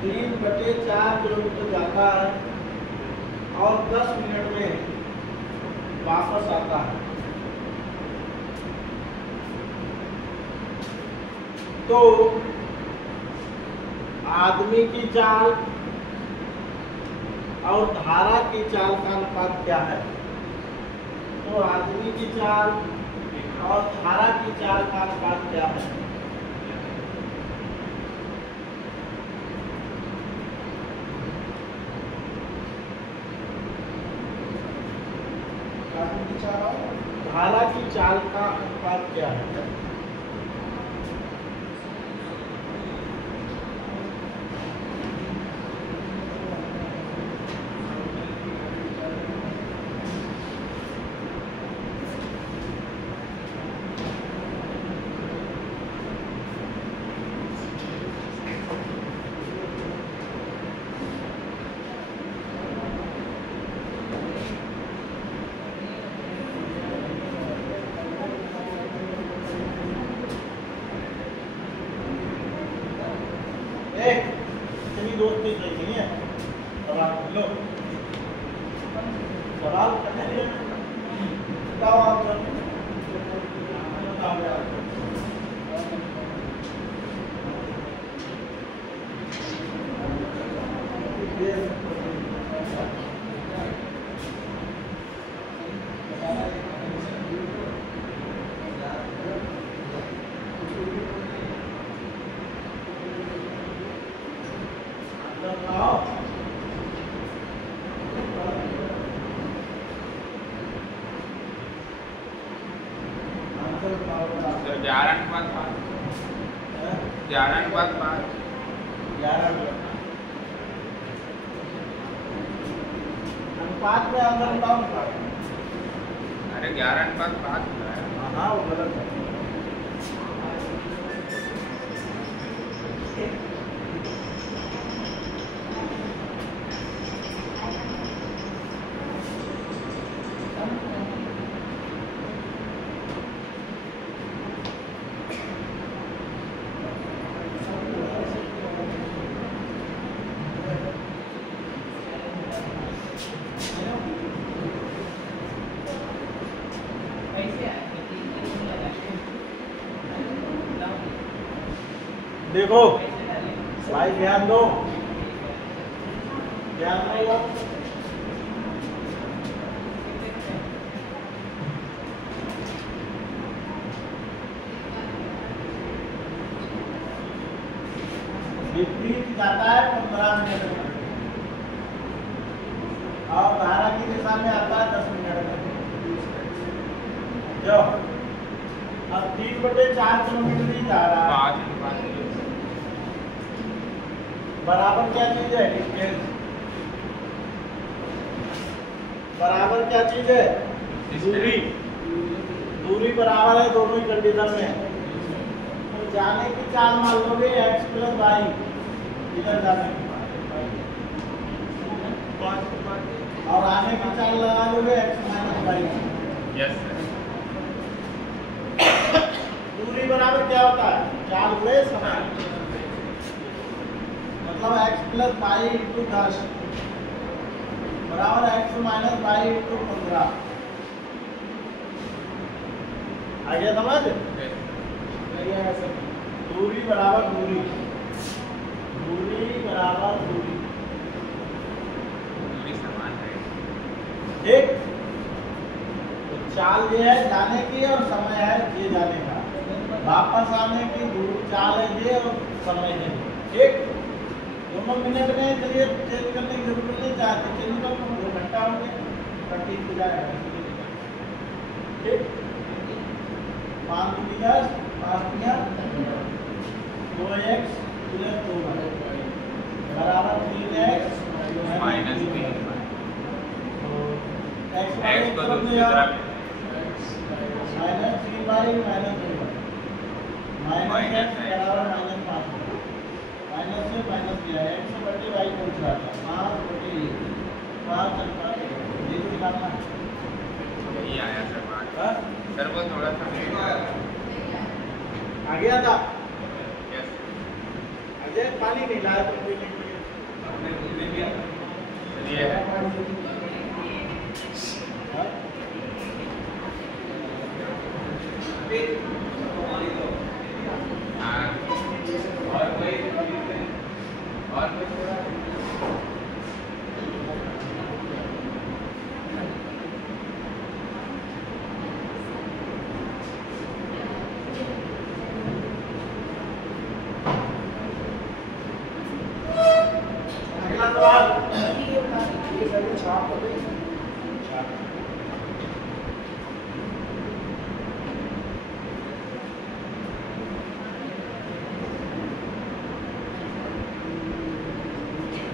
3/4 किलोमीटर जाता है और 10 मिनट में वापस आता है। तो आदमी की चाल और धारा की चाल का अनुपात क्या है? तो आदमी की चाल और धारा की चाल का अनुपात क्या है? धारा की चाल का अनुपात क्या है? इतनी दोस्ती सही नहीं है। सवाल लो, सवाल करने के लिए बताओ आप सब। तो 11/5 अनुपात में आंसर बताओ। अरे 11/5 है। हाँ वो गलत है। देखो भाई, ध्यान दो, ध्यान दो। विपरीत जाता है 15 मिनट में और धारा की दिशा में आता है 10 मिनट में। जो अब 3/4 किलोमीटर ही जा रहा है। 5 बराबर क्या चीज है? डिस्टेंस बराबर क्या चीज है? दूरी। दूरी बराबर है दोनों ही कंडीशन में। तो जाने की चाल मान लोगे x + y, इधर जाने की, और आने की चाल लगा लोगे x - y। Yes sir. दूरी बराबर क्या होता है? चाल हुए समय, मतलब x + y × 10 बराबर x - y × 15। आ गया समझ? दूरी बराबर दूरी, दूरी बराबर दूरी। दूरी समान है। ठीक, तो चाल ये है जाने की और समय है ये जाने का। वापस आने की दूर चाल है ये और समय है। ठीक, दोनों मिनट में चलिए चेंज करने की जरूरत नहीं, चाहते चेंज कर 2 घंटा हो गया, कटी हो जाएगा। ठीक, 5 10 2x + 2y बराबर 3x माइनस 3 x को दूसरी -3y तरफ -2y माइनस x बराबर -5 माइनस से माइनस किया x से बटे y को पूछ रहा था 5 बटे 5 ये तो निकालना है। यही आया सर बात। हाँ? सर वो थोड़ा सा आ गया था यस अजय, पानी नहीं लाया तो कोई नहीं ये है। हाँ? हाँ और कोई अगला सवाल। ये पहले छाप कर दें।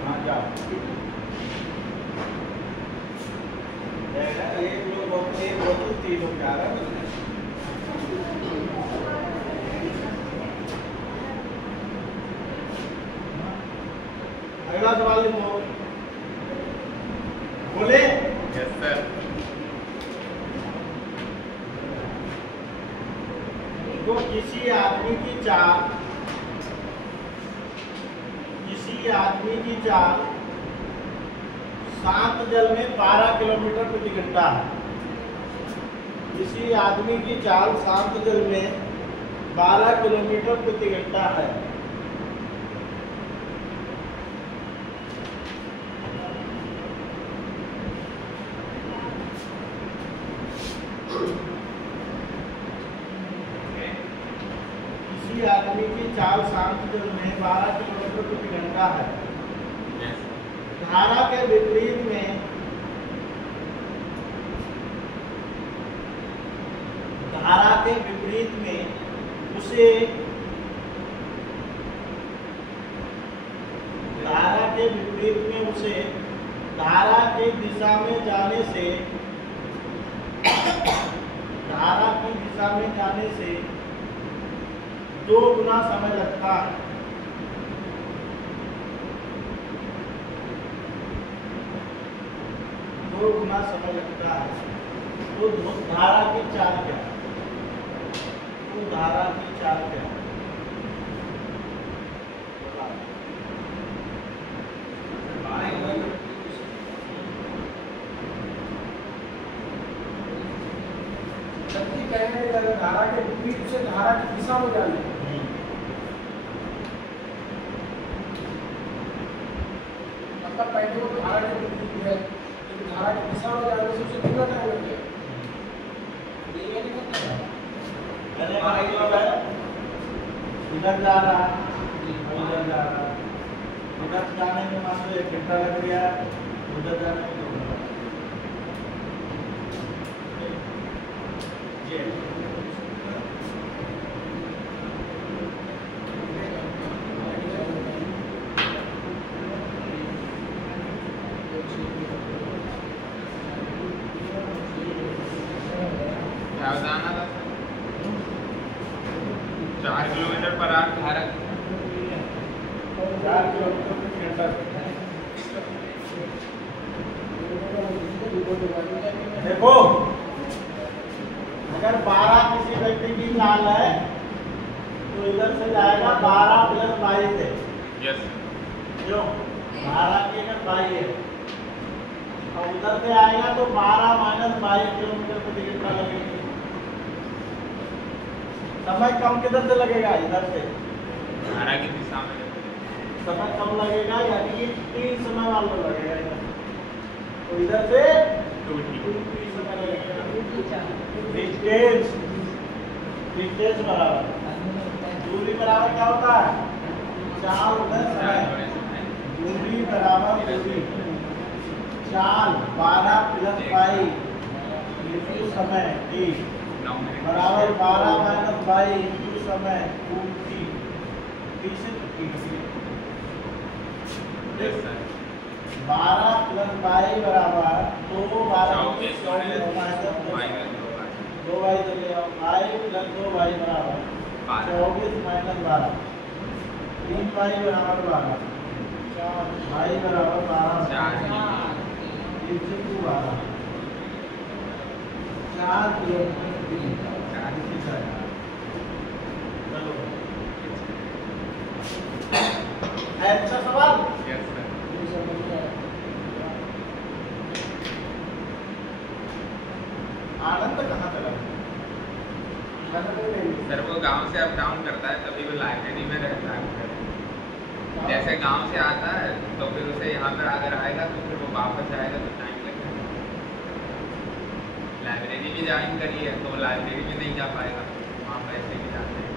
हाँ जाओ। एक बोतल 3 लोग जा रहा है। अगला सवाल लिखो, बोले यस सर। तो किसी आदमी की चाल 7 जल में 12 किलोमीटर प्रति घंटा है। किसी आदमी की चाल 7 जल में 12 किलोमीटर प्रति घंटा है। किसी आदमी की चाल 7 जल में 12 किलोमीटर प्रति घंटा है। यस धारा के विपरीत में उसे धारा की दिशा में जाने से 2 गुना समय लगता है। तो धारा की चाल क्या है? शक्ति कहने का धारा के विपरीत से धारा की दिशा में जाने। मतलब पहले वो धारा के विपरीत है, लेकिन धारा की दिशा में जाने से उसे कितना टाइम लग गया? ये नहीं पता है। कहने का मतलब है इधर जा रहा, उधर जा रहा, इधर जाने में मान लो 1 घंटा लग गया, उधर जाने में 2 घंटा। ये सावधान था 4 किलोमीटर पर आवर धारा 4 किलोमीटर प्रति घंटा। देखो अगर 12 किसी व्यक्ति की चाल है तो इधर से जाएगा 12 + 22 है। यस क्यों? 12 की अगर 22 है और उधर से आएगा तो 12 - 22 किलोमीटर प्रति घंटा लगेगा। समय कम किधर से लगेगा? इधर से। धारा की दिशा में समय कम लगेगा यानी कि 3 समय वाला लगेगा इधर। तो इधर से 2t समय लगेगा। डिस्टेंस बराबर दूरी बराबर क्या होता है? चाल गुणा समय। दूरी बराबर दूरी, चाल 12 प्लस पाई इंटू समय t बराबर 12 माइनस पाई इंटू समय 2t। से 12 प्लस पाई बराबर 2 12 माइनस 2 y चले जाओ i प्लस 2 y बराबर 24 माइनस 12 3 y बराबर 12 4 y बराबर 12 3 से 2 12 4 किलोमीटर। चलो अच्छा सवाल। आनंद कहाँ चला? सर वो गांव से अप डाउन करता है तभी वो लाइब्रेरी में रहता है। जैसे गांव से आता है तो फिर उसे यहाँ पर अगर आएगा तो फिर वो वापस आएगा तो टाइम लगेगा। लाइब्रेरी भी ज्वाइन करी है तो लाइब्रेरी में नहीं जा पाएगा, वहाँ पैसे भी जाते हैं।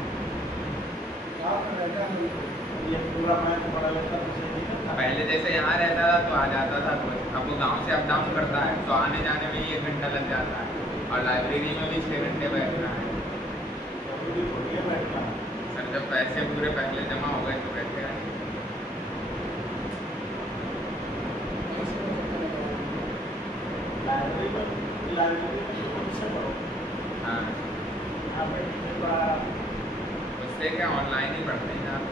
ये पूरा मैं पढ़ा लेता तो सही नहीं था। पहले जैसे यहाँ रहता था तो आ जाता था, तो अब वो गांव से अप डाउन करता है तो आने जाने में 1 घंटा लग जाता है और लाइब्रेरी में भी 6 घंटे बैठना है। जरूरी थोड़ी है बैठना। सर जब पैसे पूरे पहले जमा हो गए तो बैठे आए। लाइब्रेरी में कौन से पढ़ो? हाँ यहाँ पे उससे क्या ऑनलाइन ही पढ़ते हैं आप।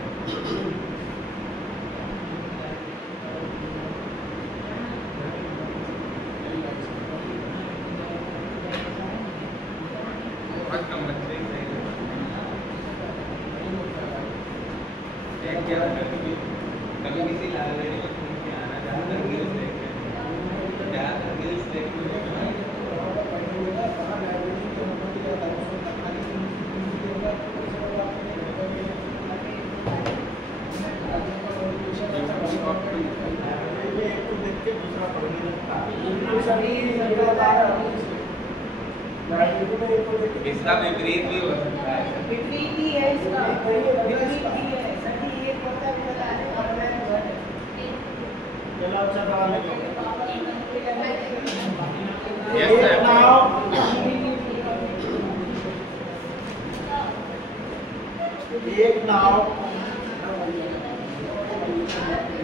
बहुत कम बच्चे कभी किसी लाइब्रेरी में घूम के आना, ज़्यादातर रील्स देखते हैं, ज़्यादातर रील्स देखते हैं। इसका विपरीत भी हो सकता है। विपरीत ही है इसका, विपरीत ही है। सभी एक होता है बता रहे और मैं चलो अच्छा सवाल लेके Yes, sir. एक नाव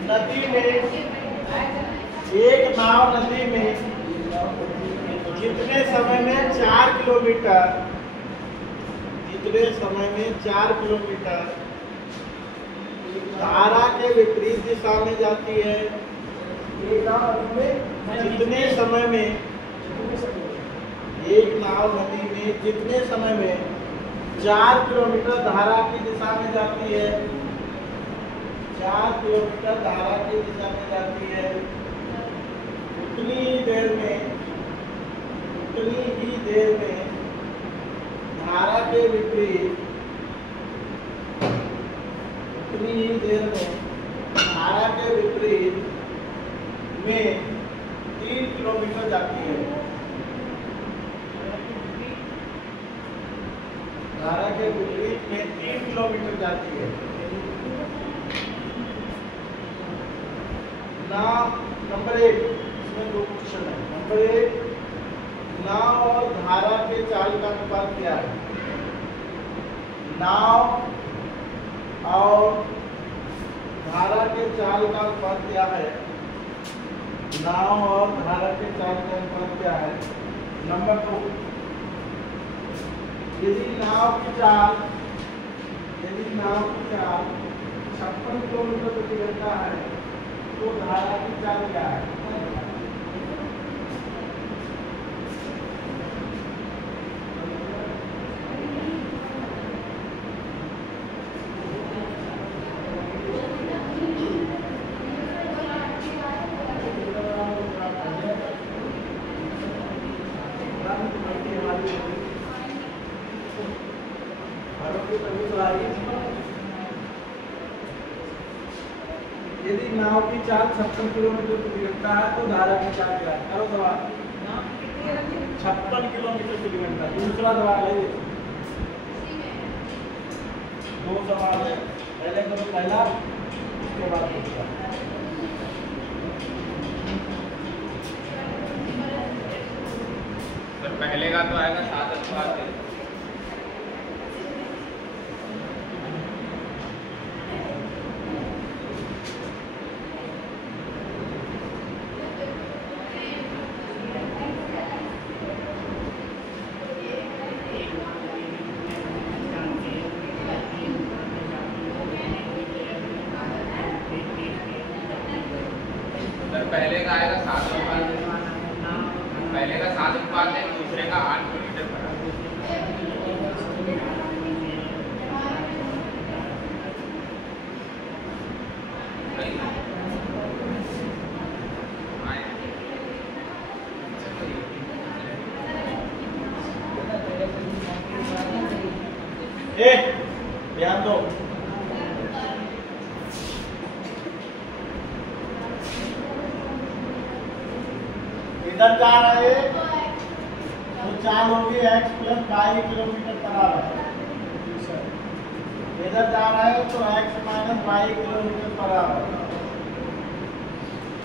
नदी में, एक नाव नदी में जितने समय में 4 किलोमीटर, जितने समय में 4 किलोमीटर धारा के विपरीत दिशा में जाती है, जितने समय में एक नाव नदी में जितने समय में 4 किलोमीटर धारा की दिशा में जाती है, 4 किलोमीटर धारा की दिशा में जाती है, उतनी ही देर में धारा के विपरीत, उतनी ही देर में धारा के विपरीत में 3 किलोमीटर जाती है। धारा के विपरीत में 3 किलोमीटर जाती है। नाव नंबर 1, इसमें 2 क्वेश्चन है। नंबर 1, नाव और धारा के चाल का अनुपात क्या है? नाव और धारा के चाल का अनुपात क्या है? नाव और धारा के चाल का अनुपात क्या है? नंबर 2, यदि नाव की चाल 56 किलोमीटर प्रति घंटा है तो धारा की चाल क्या है? यदि नाव की चाल 56 किलोमीटर प्रति घंटा है तो धारा की चाल क्या है? करो सवाल। 56 किलोमीटर प्रति घंटा। दूसरा सवाल है, दो सवाल है, पहले करो पहला, उसके बाद दूसरा। सर पहले का तो आएगा 7:3। पहले का आएगा 7:5, पहले का 7:5 है, दूसरे का 8 किलोमीटर पर ध्यान दो। इधर जा रहे तो चाल होगी x + 22 किलोमीटर पर आवर। इधर जा रहे हैं तो x - 22 kilometre per hour.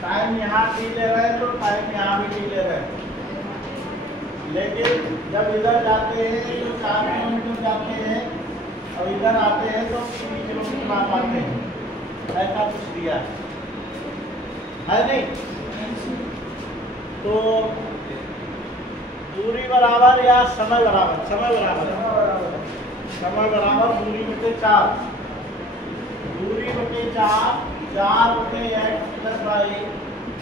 Time यहाँ टी ले रहे हैं तो टाइम यहाँ भी टी ले रहे हैं, लेकिन जब इधर जाते हैं तो 4 किलोमीटर जाते हैं और इधर आते हैं तो 3 किलोमीटर आ पाते हैं। ऐसा कुछ दिया है नहीं? तो दूरी बराबर या समय बराबर? समय बराबर। समय बराबर दूरी बटे 4। दूरी बटे 4, 4 बटे x + y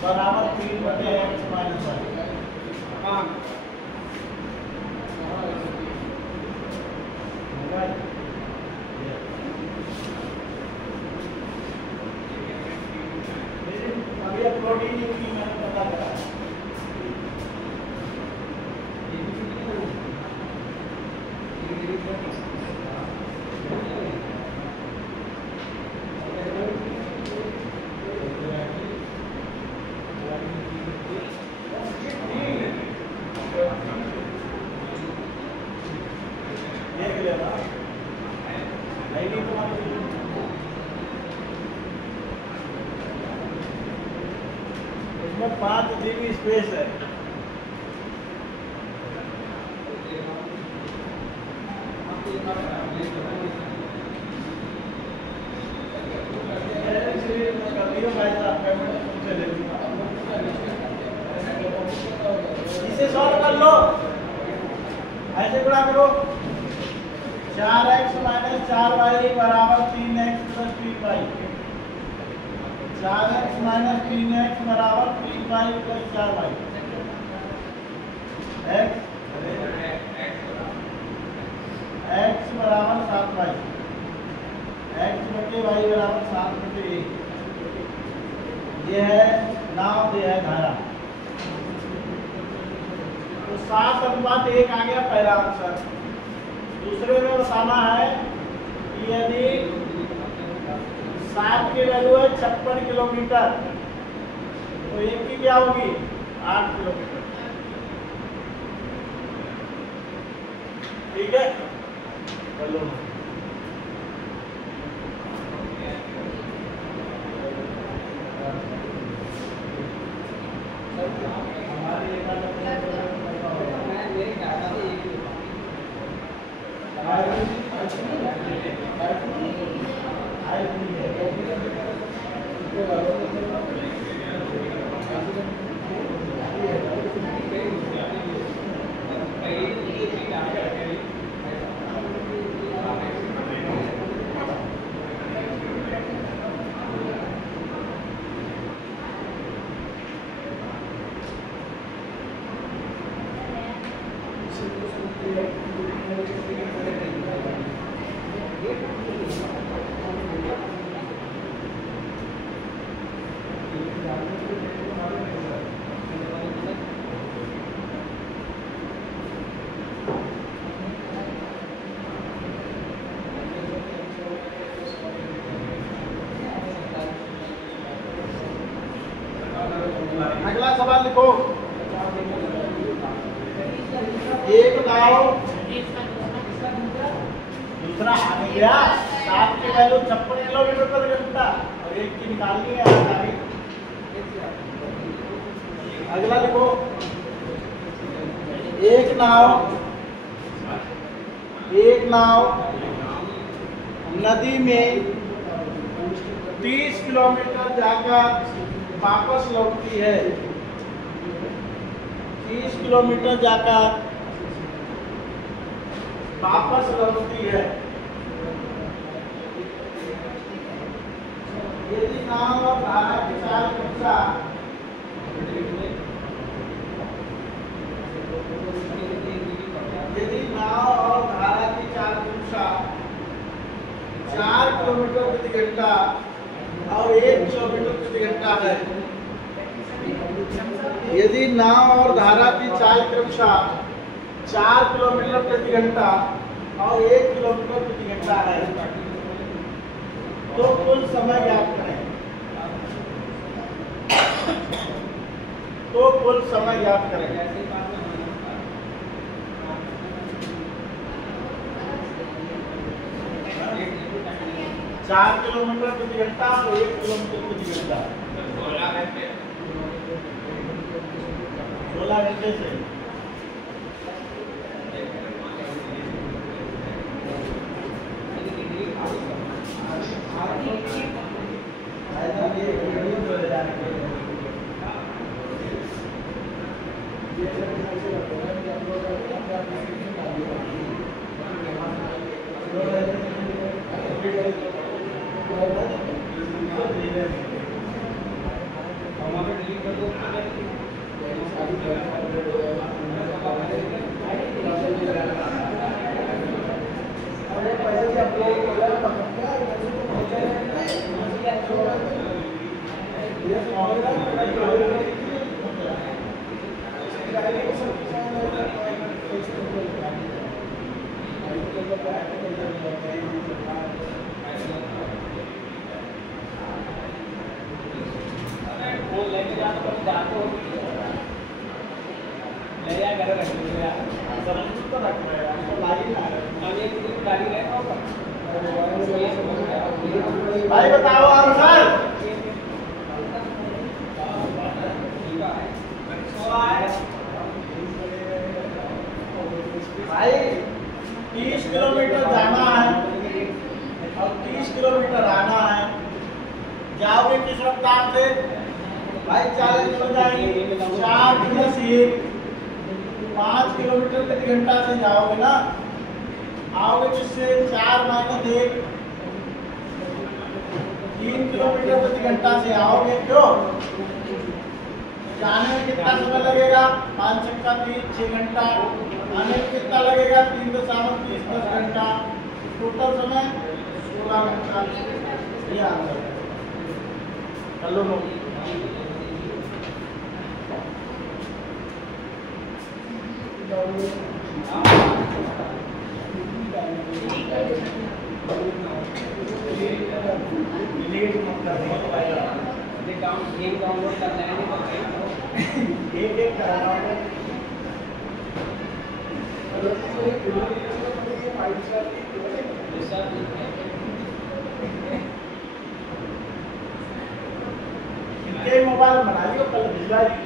बराबर 3 बटे x - y। अभी प्रोटीन की मैंने पता करा। इसमें 5 GB स्पेस है। इसे सॉल्व कर लो, ऐसे गुणा करो। 4x - 4y बराबर 3x + 3y। 4x - 3x बराबर 3y + 4y। x बराबर 7y। x बटे y बराबर 7 बटे 1। ये है नाव, ये है धारा। तो 7:1 आ गया पहला आंसर। दूसरे में बताना है कि यदि 7 की वैल्यू है 56 किलोमीटर तो 1 की क्या होगी? 8 किलोमीटर। ठीक है, चलो। अगला सवाल लिखो। एक नाव, दूसरा आ गया 7 की वैल्यू 56 किलोमीटर प्रति घंटा और 1 की निकालनी है आगे। अगला लिखो। एक नाव नदी में 30 किलोमीटर जाकर वापस लौटती है। 30 किलोमीटर जाकर वापस लौटती है। यदि नाव और धारा की चाल क्रमशः क्रमशः 4 किलोमीटर प्रति घंटा और 1 किलोमीटर प्रति घंटा है। यदि नाव और धारा की चाल क्रमशः 4 किलोमीटर प्रति घंटा और 1 किलोमीटर प्रति घंटा है तो कुल समय ज्ञात करें। तो कुल समय ज्ञात करें। 4 किलोमीटर प्रति घंटा और 1 किलोमीटर प्रति घंटा। 16 घंटे से भाई बताओ आंसर। भाई 30 किलोमीटर जाना है और 30 किलोमीटर आना है। जाओगे किस रफ्तार से? भाई 40 हो जाएगी। 4 + 1 5 किलोमीटर प्रति घंटा से जाओगे ना। आओगे किससे? 4 - 1 3 किलोमीटर प्रति घंटा से आओगे। क्यों? जाने में कितना समय लगेगा? 5 × 3 6 घंटा। आने में कितना लगेगा? 3 × 7 30 10 घंटा। टोटल समय 16 घंटा। ये आंसर है। चलो लो। गेम डाउनलोड करना है एक कराना है। इनके मोबाइल बनाइए कल भिजवाइए।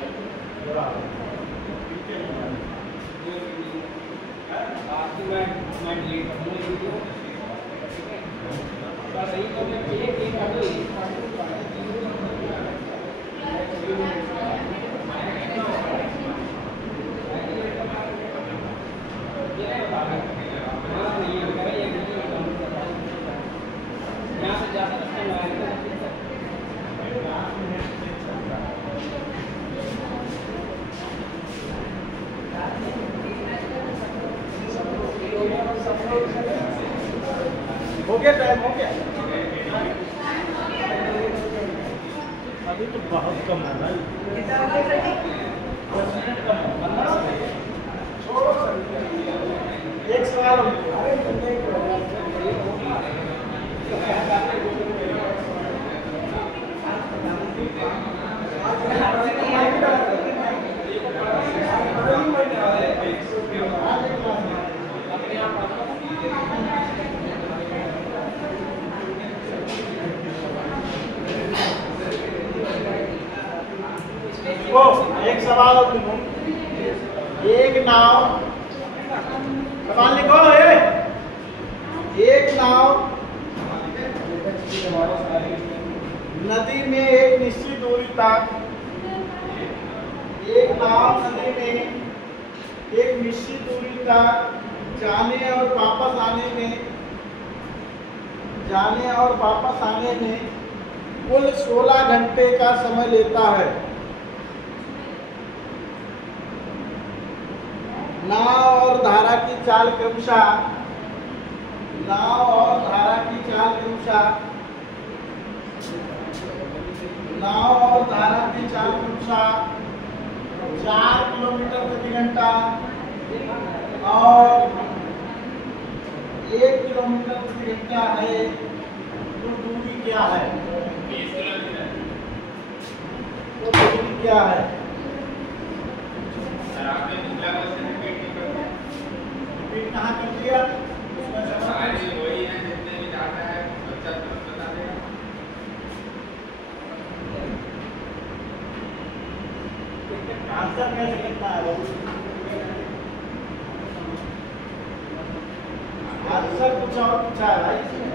मैं डिलीट कर दूंगा वीडियो। बस यही तो मैं एक कर दूँ। यहाँ से ज़्यादा रास्ता लगाएंगे। हो गया टाइम हो गया। अभी तो बहुत कम है भाई। 10 मिनट कम है। छोड़ो सर। एक सवाल हो नदी में एक निश्चित दूरी तक एक नाव नदी में एक निश्चित दूरी तक जाने और वापस आने में कुल 16 घंटे का समय लेता है। नाव और धारा की चाल क्रमशः 4 किलोमीटर प्रति घंटा और 1 किलोमीटर प्रति घंटा है। तो दूरी क्या है? रिपीट कहाँ कर दिया? सारी वही है जितने भी डाटा है बच्चा तुरंत बता देगा। आंसर कैसे कितना है? आंसर कुछ और पूछा है भाई इसमें।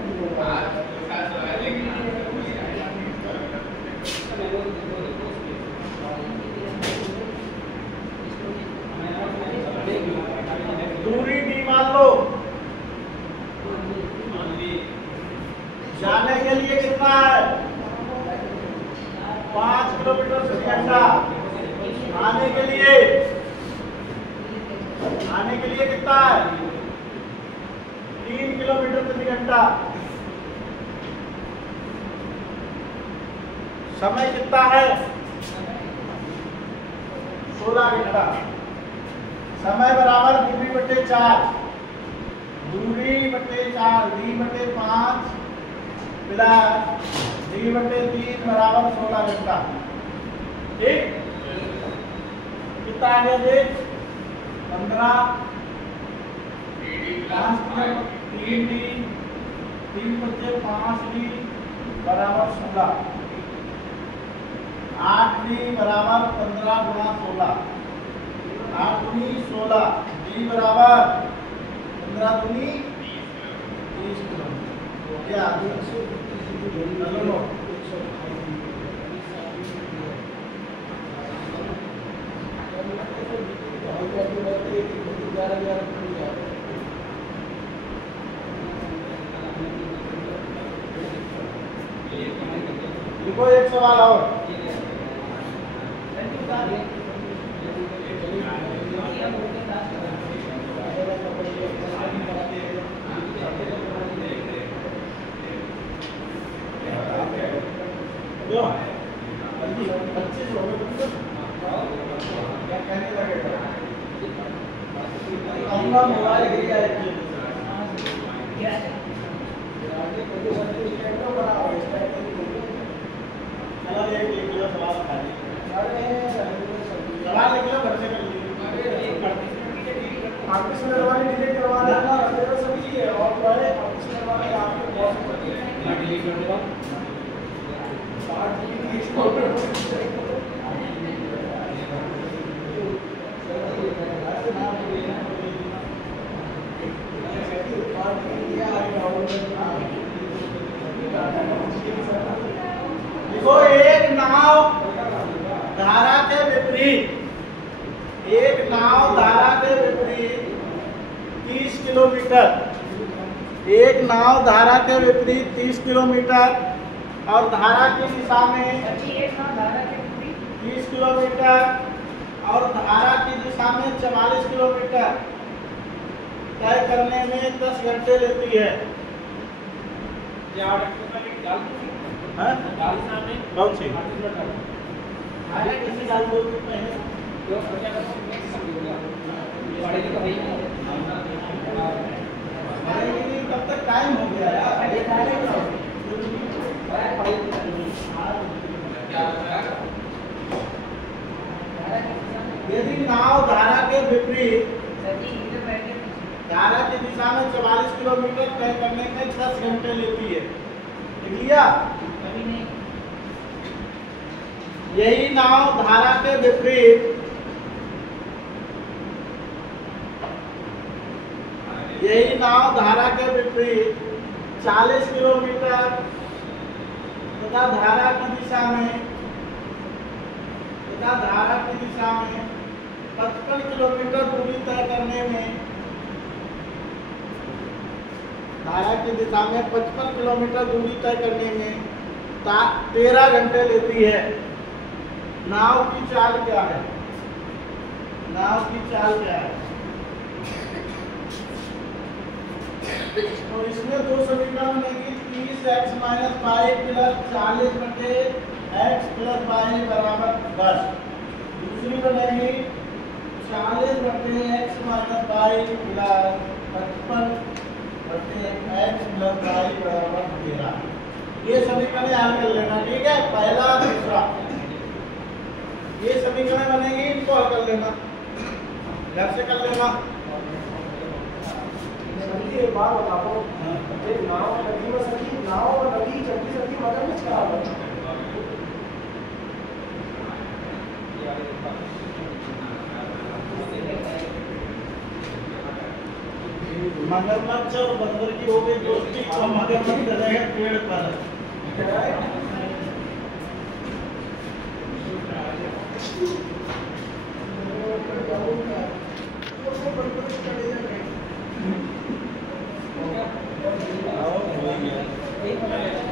दूरी डी मान लो। जाने के लिए कितना है? 5 किलोमीटर प्रति घंटा। आने के लिए कितना है? 3 किलोमीटर प्रति घंटा। समय कितना है? 16 घंटा। समय बराबर दूरी बटे 4 डी बटे 5 प्लस डी बटे 3 बराबर 16 घंटा। ठीक, कितना आ गया देख? 15 3 डी 3 बचे 5 डी बराबर 16। 8 डी बराबर 15 गुणा 16। 8 दूनी 16 डी बराबर 15 दूनी 30 किलोमीटर। क्या चलो लिखो एक सवाल और। मोबाइल सवाल लिख लो, घर से कर लीजिए। डिलीट करवा देना सभी और देखो एक नाव धारा के विपरीत 30 किलोमीटर, एक नाव धारा के विपरीत 30 किलोमीटर और धारा की दिशा में 30 किलोमीटर और धारा की दिशा में 44 किलोमीटर तय करने में 10 घंटे लेती है। कौन सी आगे किसी डाल दो तब तक टाइम हो गया यदि नाव धारा के विपरीत धारा की दिशा में 44 किलोमीटर तय करने में 10 घंटे लेती है। लिख लिया? यही नाव धारा के विपरीत यही नाव धारा के विपरीत 40 किलोमीटर तथा धारा की दिशा में 55 किलोमीटर दूरी तय करने में, धारा की दिशा में 55 किलोमीटर दूरी तय करने में 13 घंटे लेती है। नाव की चाल क्या है? नाव की चाल क्या है? तो इसमें दो समीकरण बनेगी, 30x - 5 प्लस 40 बटे x प्लस y बराबर 10। दूसरी बनेगी 40 बटे x माइनस y प्लस 55 बटे x प्लस y बराबर 13। ये समीकरण हल कर लेना, ठीक है। पहला दूसरा ये समीकरण बनेगी, इनको हल कर लेना, घर से कर लेना। एक बात बताओ, एक नाव नदी में सकी, नाव और नदी चलती चलती मगरमच्छ कहाँ पर? मगरमच्छ और बंदर की हो गई दोस्ती, तो मगरमच्छ रहेगा पेड़ पर। आओ, हो गया।